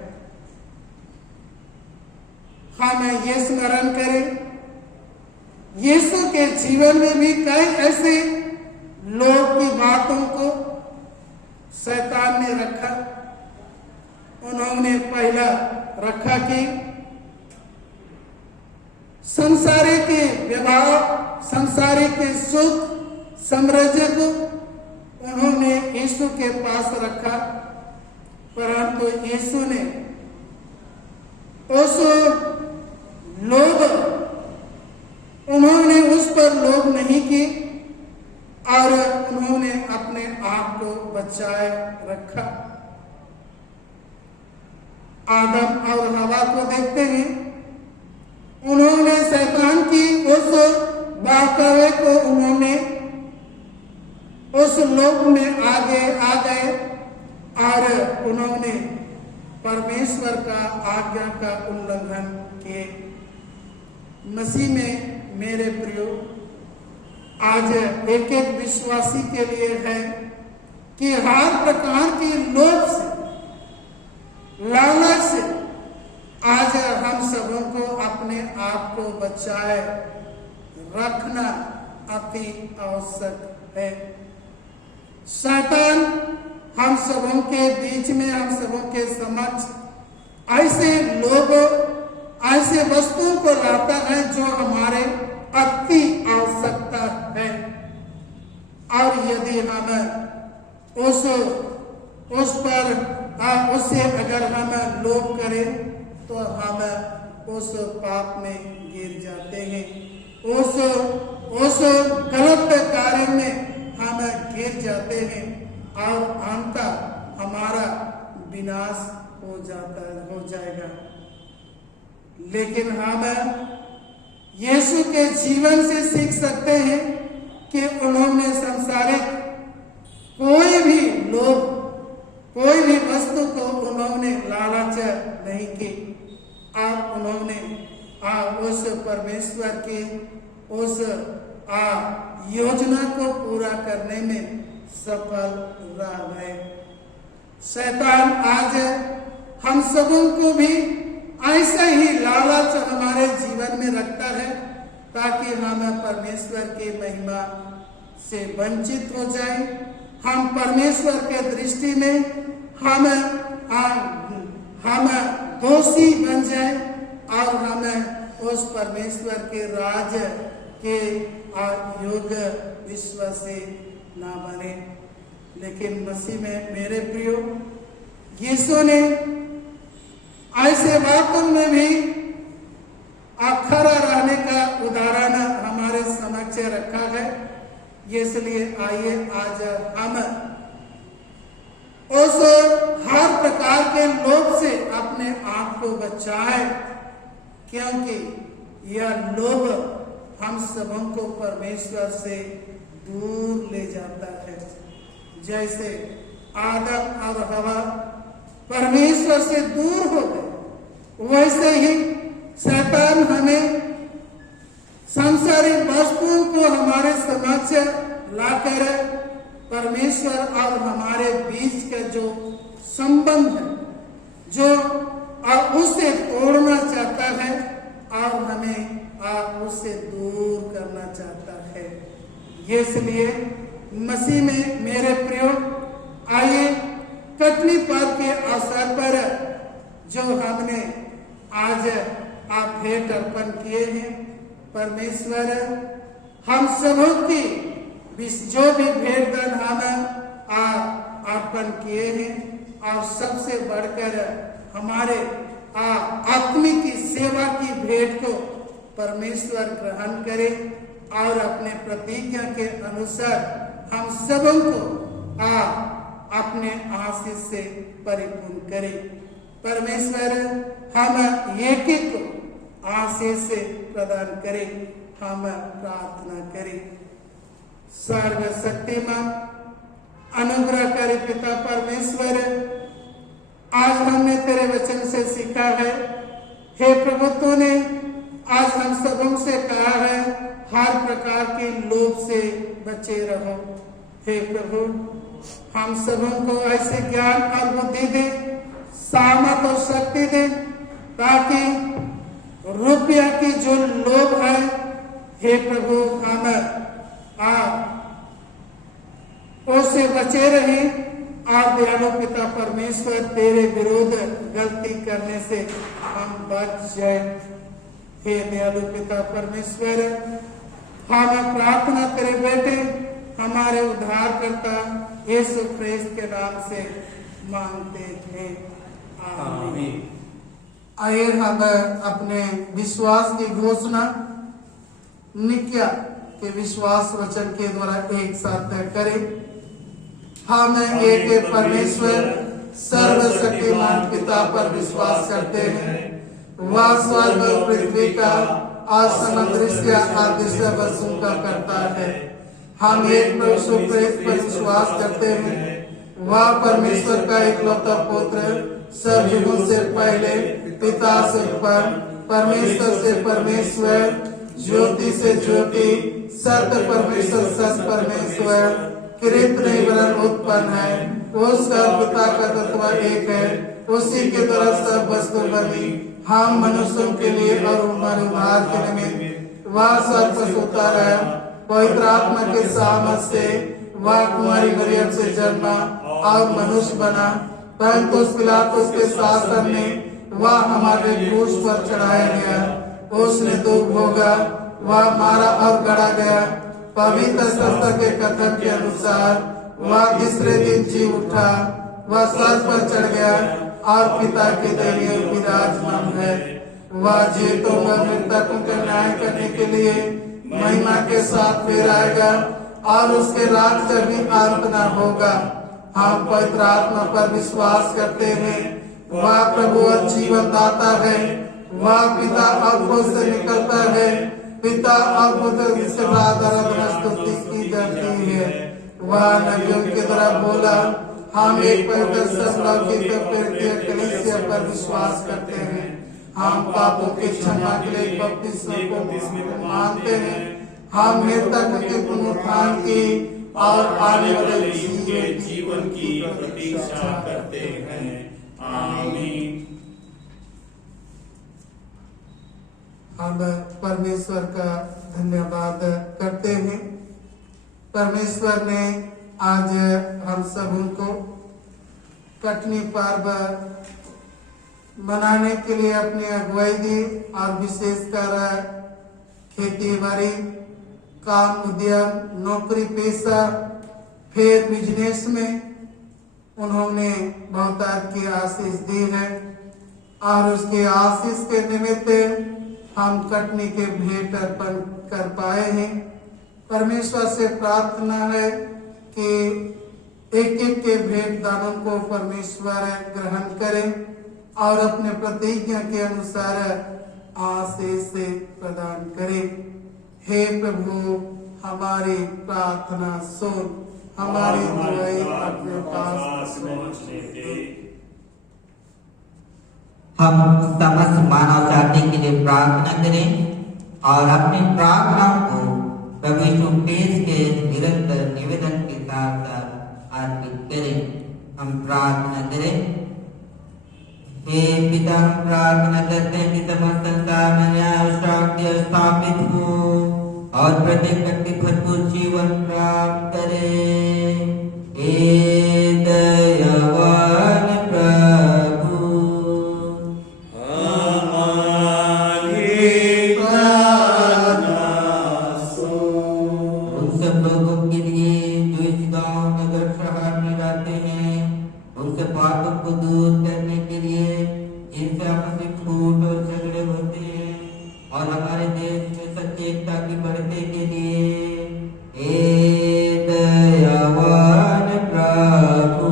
हम ये स्मरण करें, यीशु के जीवन में भी कई ऐसे लोग की बातों को शैतान ने रखा। उन्होंने पहला रखा कि संसारिक विवाह, संसारिक सुख, साम्राज्य को उन्होंने यीशु के पास रखा, परंतु यीशु ने उस लोभ, उन्होंने उस पर लोभ नहीं की और उन्होंने अपने आप को बचाए रखा। आदम और हवा को देखते हैं, उन्होंने शैतान की उस बहकावे को उन्होंने उस लोभ में आ गए और उन्होंने परमेश्वर का आज्ञा का उल्लंघन किए। मसीह में मेरे प्रियो, आज एक एक विश्वासी के लिए है कि हर प्रकार की लोभ से, लालच से आज हम सबों को अपने आप को बचाए रखना अति आवश्यक है। शैतान हम सबों के बीच में, हम सबों के समक्ष ऐसे लोगों, ऐसे वस्तुओं को लाता है जो हमारे अति आवश्यकता है। और यदि हम उससे अगर हम लोभ करें तो हम उस पाप में गिर जाते हैं, उस गलत कार्य में हम गिर जाते हैं और अंत हमारा विनाश हो जाएगा। लेकिन हम यीशु के जीवन से सीख सकते हैं कि उन्होंने सांसारिक कोई भी लोभ, कोई भी वस्तु को उन्होंने लालच नहीं की और उन्होंने उस परमेश्वर की उस योजना को पूरा करने में सफल रह गए। शैतान आज हम सबों को भी ऐसा ही लालच हमारे जीवन में रखता है ताकि हम परमेश्वर की महिमा से वंचित हो जाए, हम परमेश्वर के दृष्टि में हम दोषी बन जाए और हम उस परमेश्वर के राज के योग्य विश्वासी ना बने। लेकिन मसीह में मेरे प्रियो, यीशु ने ऐसे बातों में भी खरा रहने का उदाहरण हमारे समक्ष रखा है। इसलिए आइए आज हम उस हर प्रकार के लोभ से अपने आप को बचाए, क्योंकि यह लोभ हम सबों को परमेश्वर से दूर ले जाता है। जैसे आदम और हवा परमेश्वर से दूर हो गए, वैसे ही शैतान हमें सांसारिक वस्तुओं को हमारे समक्ष लाकर परमेश्वर और हमारे बीच का जो संबंध है, जो उससे तोड़ना चाहता है और हमें उससे दूर करना चाहता है। इसलिए मसीह में मेरे प्रियो, आइए कटनी पर्व के अवसर पर जो हमने आज आप भेंट अर्पण किए हैं, परमेश्वर हम सबों की जो भी भेंट दान हम अर्पण किए हैं और सबसे बढ़कर हमारे आत्मिक सेवा की भेंट को परमेश्वर ग्रहण करे और अपने प्रतिज्ञा के अनुसार हम सबों को अपने आशीष से परिपूर्ण करे। परमेश्वर हम एक एक को आशीष से प्रदान करे। हम प्रार्थना करें। सर्वशक्तिमान अनुग्रहकारी पिता परमेश्वर, आज हमने तेरे वचन से सीखा है, हे प्रभु, तूने आज हम सबों से कहा है हर प्रकार के लोभ से बचे रहो। हे प्रभु, हम सबों को ऐसे ज्ञान और बुद्धि दे, सामर्थ और शक्ति दे, ताकि रुपया की जो लोभ है, हे प्रभु, हम उससे बचे रहे और दयालु पिता परमेश्वर, तेरे विरोध गलती करने से हम बच जाए। हे दयालु पिता परमेश्वर, हम प्रार्थना तेरे बेटे हमारे उद्धारकर्ता यीशु ख्रीस्त के नाम से मांगते हैं, आमीन। आइए हम अपने विश्वास की घोषणा नित्य के विश्वास वचन के द्वारा एक साथ करें। हम एक परमेश्वर सर्वशक्तिमान पिता पर विश्वास करते हैं। वह स्वर्ग और पृथ्वी का और समुद्र से आदिश्य वस्तु का करता है। हम एक प्रभु यीशु ख्रीस्त पर विश्वास करते हैं। वह परमेश्वर का इकलौता पुत्र, सब युगों से पहले पिता से ऊपर, परमेश्वर से परमेश्वर, ज्योति से ज्योति, सत्य परमेश्वर सच परमेश्वर, कृत नहीं वरन उत्पन्न है, उसका पिता का तत्व एक है, उसी के द्वारा सब वस्तु बनी, हम मनुष्यों के लिए और हमारे उद्धार के निमित्त वह सब कुछ उतारा है, पवित्र आत्मा के सामर्थ से वह कुमारी मरियम से जन्मा और मनुष्य बना, परंतु पिलातुस के शासन में वह हमारे क्रूस पर चढ़ाया गया, उसने दुख भोगा, वह मारा और गड़ा गया, पवित्र शास्त्र के कथन के अनुसार वह तीसरे दिन जी उठा, वह स्वर्ग पर चढ़ गया और पिता के दाहिने विराजमान है, वह जीवितों व मृतकों का न्याय करने के लिए महिमा के साथ फिर आएगा और उसके राज का भी अंत न होगा। हम पवित्र आत्मा पर विश्वास करते हैं, वह प्रभु और जीवन दाता है, वह पिता और पुत्र से निकलता है, पिता और पुत्र से स्तुति की जाती है। वह नबियों के द्वारा बोला, हम एक पवित्र सर्वलौकिक कलीसिया पर विश्वास करते हैं, हम पापों की क्षमा के लिए बपतिस्मा को मानते हैं, हम मृतक के पुनरुत्थान की और आने वाले जीवन की प्रतीक्षा करते हैं। आमीन। हम परमेश्वर का धन्यवाद करते हैं। परमेश्वर ने आज हम सब उनको कटनी पर्व मनाने के लिए अपनी अगुवाई दी और विशेषकर खेती बाड़ी, काम उद्यम, नौकरी पेशा, फिर बिजनेस में उन्होंने बहुतायत की आशीष दी है और उसके आशीष के निमित्त हम कटनी के भेंट अर्पण कर पाए हैं। परमेश्वर से प्रार्थना है कि एक एक के भेंट दानों को परमेश्वर ग्रहण करें और अपने प्रतिज्ञा के अनुसार आशीष से प्रदान करें। हे प्रभु, हमारी प्रार्थना सुन, हमारी दुआएं अपने पास पहुंचने दे। हम समस्त मानव जाति के लिए प्रार्थना करें और अपनी प्रार्थनाओं को प्रभु यीशु मसीह के निरंतर निवेदन के साथ अर्पित करें। हम प्रार्थना करें। हे पिता, हम प्रार्थना करते हैं कि समस्त संसार में न्याय और शांति स्थापित हो और प्रत्येक व्यक्ति भरपूर जीवन प्राप्त करे। हे दयावान प्रभु, उन सब लोगों के लिए जो इस गांव नगर शहर में रहते हैं, उनसे पापों को दूर करने के लिए जिनसे आपस में फूट और झगड़े होते हैं और हमारे देश में सचेतता की बढ़ते के लिए हे दयावान प्रभु,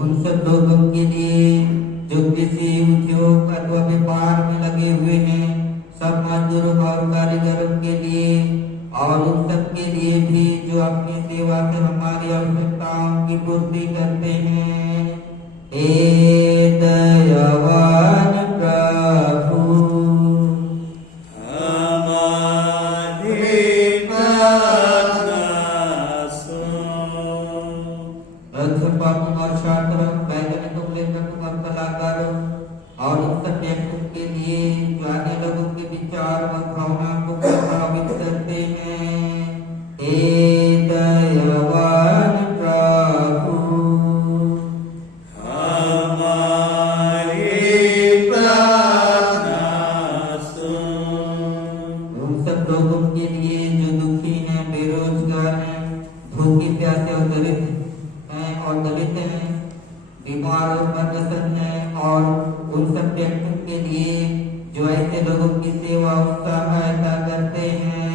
उन सब लोगों के लिए जो किसी उद्योग अथवा व्यापार में लगे हुए हैं, सब मजदूरों और कारीगरों के लिए और उन सब के लिए भी जो अपनी सेवा से हमारी आवश्यकताओं की पूर्ति करते हैं। हे दयावान प्रभु, अध्यापकों और छात्रों, वैज्ञानिकों, लेखकों और कलाकारों और उन सब व्यक्तियों के लिए जो अन्य लोगों के विचार और भावनाओं को प्रभावित करते हैं। हे दयावान प्रभु, उन सब लोगों के लिए जो दुखी हैं, बेरोजगार हैं, भूखे प्यासे और दलित हैं, बीमार और मरकसन हैं और उन सब व्यक्तियों के लिए जो ऐसे लोगों की सेवा और सहायता करते हैं।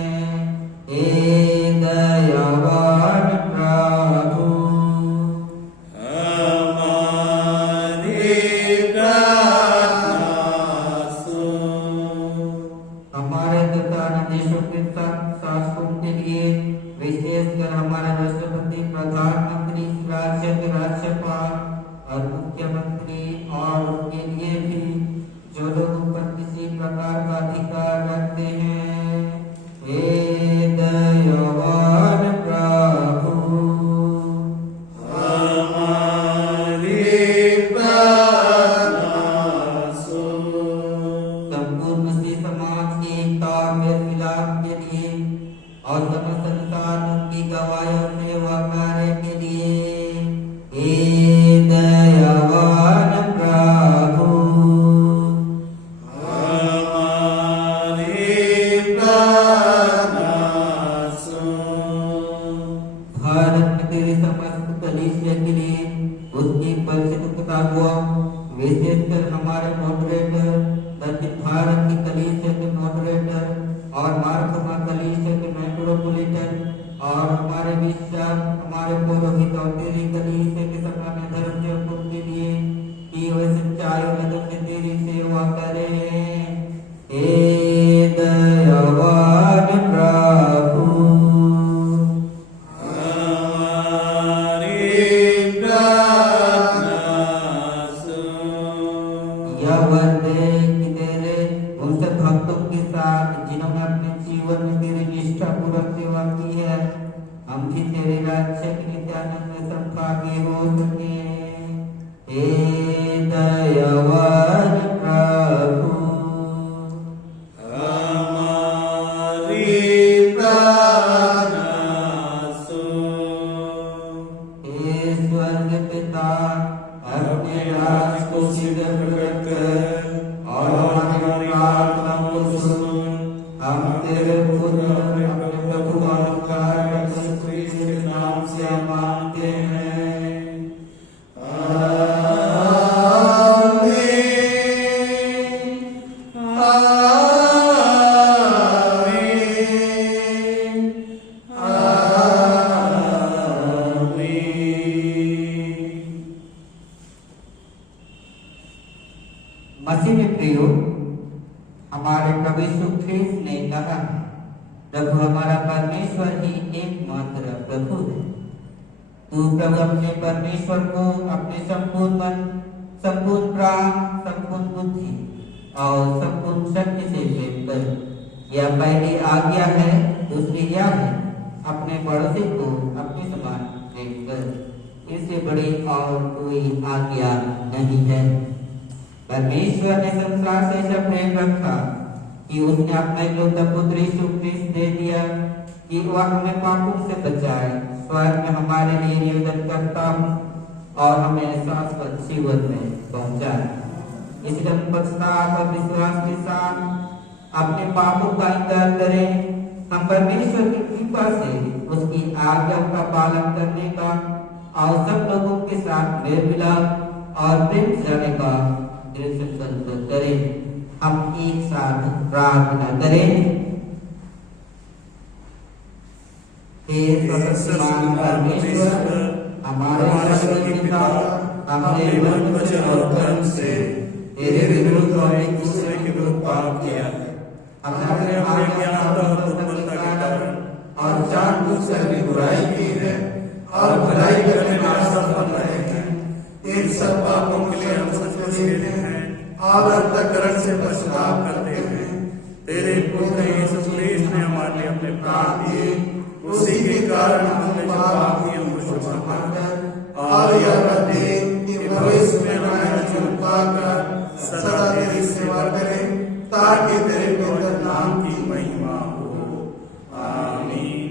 हे दयावान प्रभु, हमारे तथा देशों के शासकों के लिए, विशेषकर हमारे राष्ट्रपति, प्रधानमंत्री के राज्यपाल और मुख्यमंत्री और उनके लिए भी जो लोग ऊपर किसी प्रकार का अधिकार रखते हैं, हे दयावान प्रभु संपूर्ण मसीह समाज की एकता और मेलमिलाप के लिए और समस्त संसार की गवाही और सेवा कार्य के लिए, हे दयावान प्रभु भारत में तेरे समस्त कलीसिया के लिए उसकी परिशुद्धता को, विशेषकर हमारे मॉडरेटर, दक्षिण भारत की कलीसिया के मॉडरेटर और मार्कोमा कलीसिया के मेट्रोपोलिटन और हमारे बिशप, हमारे पुरोहित और तेरी कलीसिया के सामान्य धर्म सेवकों के लिए कि वे सच्चाई और लगन से तेरी सेवा करें, हे दयावान प्रभु यह वर दे कि तेरे उन सब भक्तों के साथ जिन्होंने अपने जीवन में तेरी निष्ठापूर्वक सेवा की है, हम भी तेरे राज्य के नित्यानंद में संभागी हो सके, हे दयावान प्रभु हे स्वर्ग पिता, अपने राज को शीघ्र प्रकट कर और हमारी प्रार्थना को सुन। हम तेरे पुत्र अपने प्रभु अनुकार यीशु ख्रीस्त के नाम से मांगते हैं, आमीन आमीन। मसीह में प्रियो, हमारे प्रभु यीशु ख्रीस्त ने कहा, प्रभु हमारा परमेश्वर ही एकमात्र प्रभु है। तू प्रभु अपने परमेश्वर को अपने संपूर्ण मन, संपूर्ण प्राण, संपूर्ण बुद्धि और संपूर्ण शक्ति से प्रेम कर। यह पहली आज्ञा है। दूसरी यह है, अपने पड़ोसी को अपने समान प्रेम कर। इससे बड़ी और कोई आज्ञा नहीं है। परमेश्वर ने संसार से ऐसा प्रेम रखा कि उसने अपना इकलौता पुत्र यीशु ख्रीस्त दे दिया कि वह हमें पापों से बचाए। स्वर्ग में हमारे लिए निवेदन करता हूँ और हमें शाश्वत जीवन में पहुँचाए। इसलिए हम पश्चाताप और विश्वास के साथ अपने पापों का इनकार करें। हम परमेश्वर की कृपा से उसकी आज्ञाओं का पालन करने का और सब लोगों के साथ मेल मिलाप और प्रेम से रहने का दृढ़ संकल्प करें। हम एक साथ प्रार्थना करें। हे सर्वशक्तिमान परमेश्वर, हमारे स्वर्गीय पिता, हमने मन, वचन और कर्म से तेरे विरुद्ध और एक दूसरे के विरुद्ध पाप किया है। हमने अपने ज्ञानता और दुर्बलता के कारण और जानबूझकर भी बुराई की है और भलाई करने में असफल रहे हैं। इन सब पापों के लिए हम सचमुच खेद हैं और अंतःकरण से पश्चाताप करते हैं। तेरे पुत्र यीशु ख्रीस्त ने हमारे लिए अपने प्राण दिए। उसी के कारण हमने जो पाप किए उनको क्षमा कर और यह बते कि भविष्य में हमारा जीवन पाकर सदा तेरी सेवा करें, ताकि तेरे पवित्र नाम की महिमा हो। आमीन।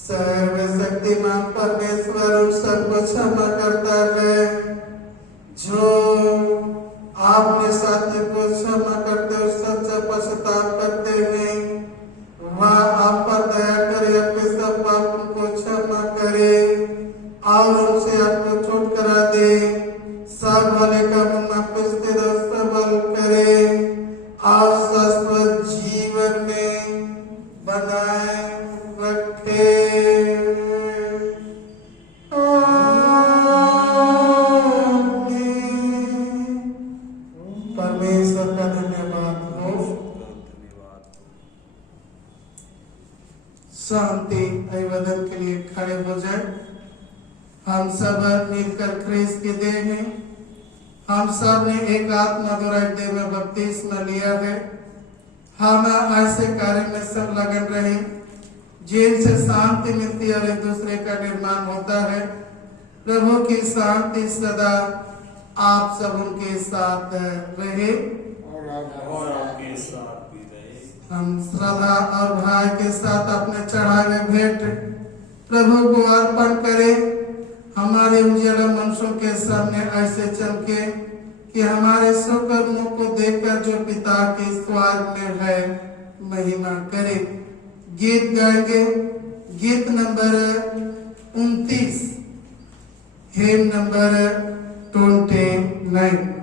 सर्वशक्तिमान परमेश्वर उन सबको क्षमा करता है जो आपने साथी को क्षमा करते और सच्चा पश्चाताप करते हैं। वह आप पर दया करे, अपने सब पापों को क्षमा करे और उनसे आपको छुटकारा दे। सब भले कामों में आपको स्थिर और सबल करे और शाश्वत जीवन में बनाए रखे। आमीन। मिलकर ख्रीस्त की देह हैं। हम सब ने एक आत्मा द्वारा देह में बपतिस्मा लिया है। हम ऐसे कार्य में सब लगन रहे जिनसे शांति मिलती है और एक दूसरे का निर्माण होता है। प्रभु की शांति सदा आप सब उनके साथ रहे और आपके साथ भी रहे। हम श्रद्धा और भाई के साथ अपने चढ़ाए हुए भेंट प्रभु को अर्पण करें। हमारे उजला मनुष्यों के सामने ऐसे चमके कि हमारे सुकर्मों को देखकर जो पिता के स्वर्ग में है महिमा करे। गीत गाएंगे। गीत नंबर 29, हिम नंबर 29।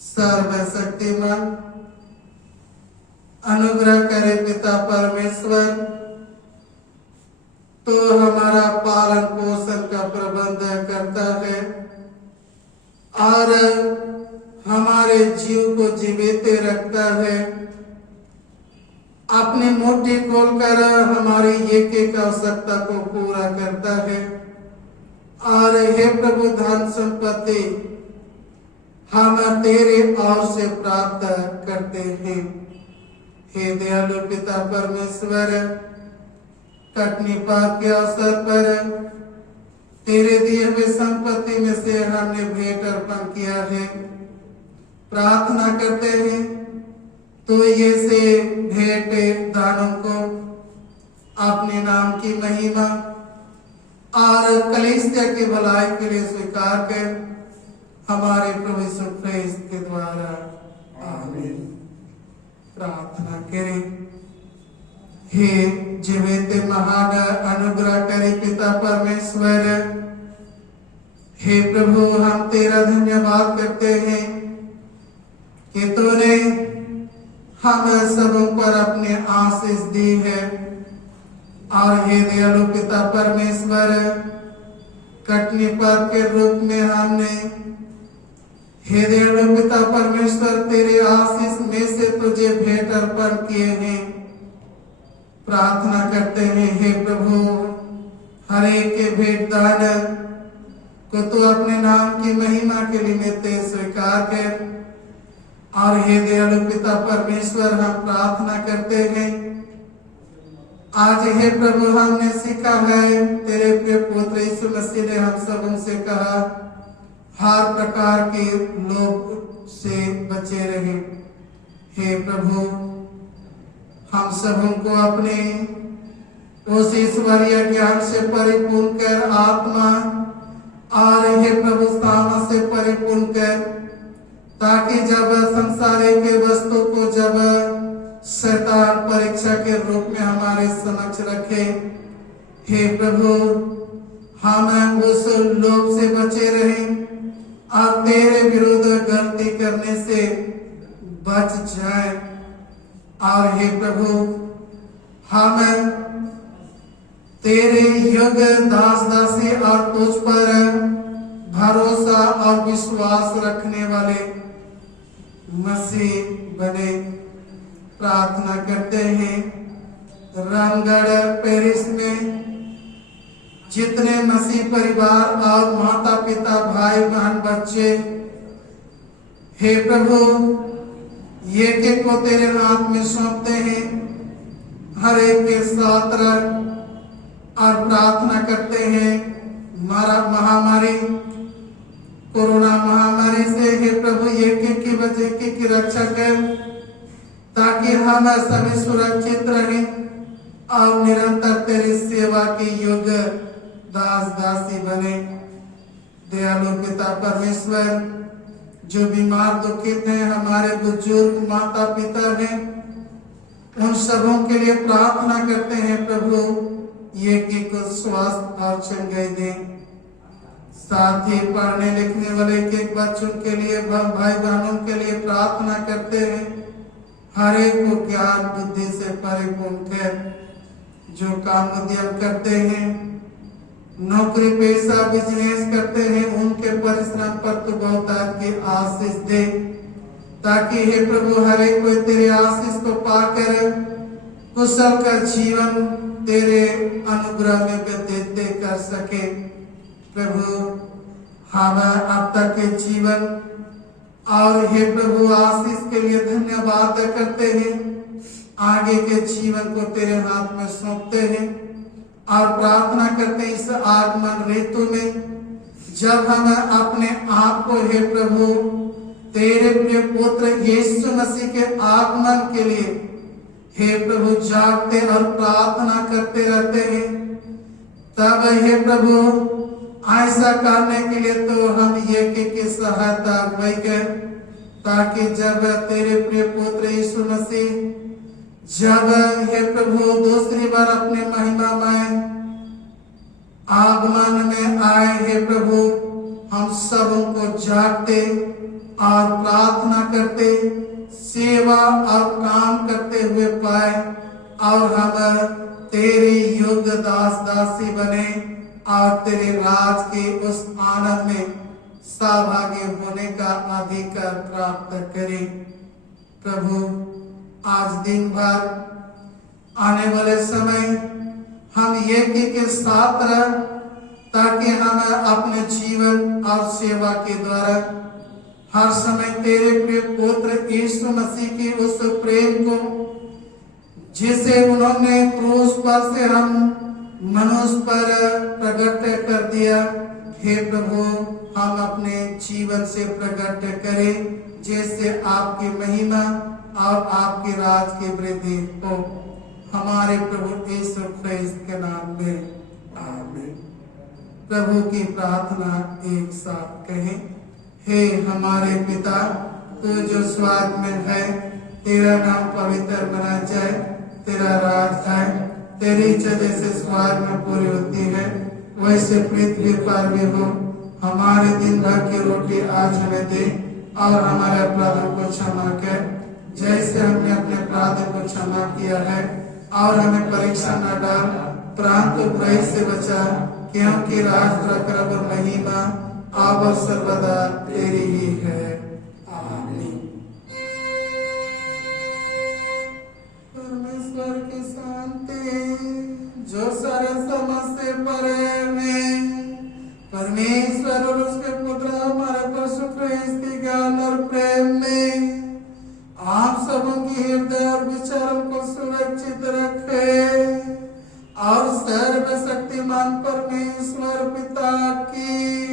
सर्वशक्तिमान अनुग्रह करे पिता परमेश्वर, तो हमारा पालन पोषण का प्रबंध करता है और हमारे जीव को जीवित रखता है। अपनी मुट्ठी खोलकर हमारी एक एक आवश्यकता को पूरा करता है। और हे प्रभु, धन संपत्ति हम तेरे ओर से प्राप्त करते हैं। हे दयालु पिता परमेश्वर, कटनी पाप के अवसर पर तेरे दिए हुए संपत्ति में से हमने भेंट अर्पण किया है। प्रार्थना करते हैं तो ये से भेंट दानों को अपने नाम की महिमा और कलीसिया की भलाई के लिए स्वीकार कर हमारे प्रभु यीशु ख्रीस्त के द्वारा आमीन। प्रार्थना करें। हे जीवित महान अनुग्रह करे पिता परमेश्वर, हे प्रभु, हम तेरा धन्यवाद करते हैं कि तूने हम सबों पर अपने आशीष दी है। और हे दयालु पिता परमेश्वर, कटनी पर्व के रूप में हमने हे दयालु पिता परमेश्वर, तेरे आशीष में से तुझे भेंट अर्पण किए हैं। प्रार्थना करते हैं हे प्रभु, हर एक के भेंट दान को तू अपने नाम की महिमा के लिए स्वीकार कर। और हे दयालु पिता परमेश्वर, हम प्रार्थना करते हैं आज हे प्रभु हमने सीखा है, तेरे प्रिय पुत्र यीशु मसीह ने हम सब उनसे कहा, हर प्रकार के लोग से बचे रहे। हे प्रभु, हम सब उनको अपने उस ईश्वरीय ज्ञान से परिपूर्ण कर, आत्मा और हे प्रभु सामर्थ से परिपूर्ण कर, ताकि जब संसार के वस्तु को जब शैतान परीक्षा के रूप में हमारे समक्ष रखे, हे प्रभु हम उस लोभ से बचे रहे और तेरे विरुद्ध गलती करने से बच जाए। और हे प्रभु, हम तेरे योग्य दास दासी और तुझ पर भरोसा और विश्वास रखने वाले मसीह बने। प्रार्थना करते हैं रामगढ़ पेरिस में जितने मसीह परिवार और माता पिता भाई बहन बच्चे, हे प्रभु एक एक को तेरे हाथ में सौंपते हैं, हर एक के साथ रख और प्रार्थना करते हैं महामारी कोरोना महामारी से हे प्रभु एक एक की वजह की रक्षा कर, ताकि हम सभी सुरक्षित रहें और निरंतर तेरी सेवा की योग्य दास दासी बने। दयालु पिता परमेश्वर, जो बीमार दुखित हैं, हमारे बुजुर्ग माता पिता हैं, उन सबों के लिए प्रार्थना करते हैं प्रभु ये कि कुछ स्वास्थ्य और चंगाई दें। साथ ही पढ़ने लिखने वाले एक बच्चों के लिए, भाई बहनों के लिए प्रार्थना करते हैं, हर एक को ज्ञान बुद्धि से परिपूर्ण कर। जो काम उद्यम करते हैं, नौकरी पेशा बिजनेस करते हैं, उनके परिश्रम पर तू बहुत की आशीष दे, ताकि हे प्रभु हर एक कोई तेरे आशीष को पाकर कुशल का जीवन तेरे अनुग्रह में व्यतीत कर सके। प्रभु हम अब तक के जीवन और हे प्रभु आशीष के लिए धन्यवाद करते हैं। आगे के जीवन को तेरे हाथ में सौंपते हैं और प्रार्थना करते हैं इस आगमन ऋतु में, जब हम अपने आप को हे प्रभु तेरे प्रिय पुत्र यीशु मसीह के आगमन के लिए हे प्रभु जागते और प्रार्थना करते रहते हैं। तब हे प्रभु ऐसा करने के लिए तो हम ये की सहायता अगुवाई कर, ताकि जब तेरे प्रिय पुत्र यीशु मसीह जब हे प्रभु दूसरी बार अपने महिमा में आगमन में आए, हे प्रभु हम सबों को जागते और प्रार्थना करते, सेवा और काम करते हुए पाए और हम तेरे योग्य दास दासी बने और तेरे राज के उस आनंद में सहभागी होने का अधिकार प्राप्त करें। प्रभु आज दिन भर आने वाले समय हम एक के साथ रह, ताकि हम अपने जीवन और सेवा के द्वारा हर समय तेरे प्रिय पुत्र यीशु मसीह की उस प्रेम को जिसे उन्होंने क्रूस पर से हम मनुष्य पर प्रकट कर दिया, हे प्रभु हम अपने जीवन से प्रकट करें, जैसे आपकी महिमा और आपके राज की वृद्धि हो। हमारे प्रभु यीशु ख्रिस्त के नाम में आमीन। प्रभु की प्रार्थना एक साथ कहें। हे हमारे पिता, तू जो स्वर्ग में है, तेरा नाम पवित्र बना जाए, तेरा राज आए, तेरी इच्छा जैसे स्वर्ग में पूरी होती है वैसे पृथ्वी पर भी हो। हमारे दिन भर की रोटी आज हमें दे और हमारे अपराधों को क्षमा कर, जैसे हमने अपने अपराधों को क्षमा किया है, और हमें परीक्षा न डाल परंतु बुराई से बचा, क्योंकि राज प्रताप और महिमा अब और सर्वदा तेरी ही है। आमीन। परमेश्वर की शांति जो सारे समझ से परे है, परमेश्वर और उसके पुत्र हमारे प्रभु ख्रीस्त के ज्ञान और प्रेम में आप सबों की हृदय और विचारों को सुरक्षित रखे और सर्वशक्तिमान परमेश्वर पिता की,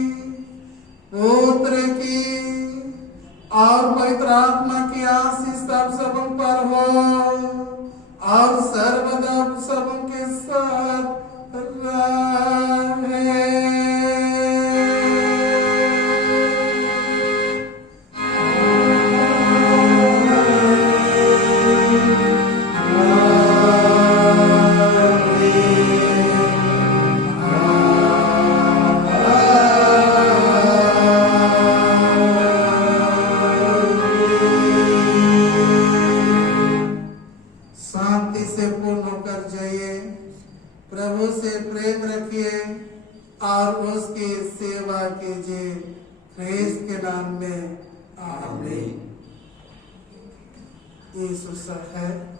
पुत्र की और पवित्र आत्मा की आशीष सब सबों पर हो और सर्वदा सबों के साथ रहे। शांति से पूर्ण होकर जाइए, प्रभु से प्रेम रखिए और उसकी सेवा कीजिए। ख्रीस्त के नाम में आमीन। यीशु है।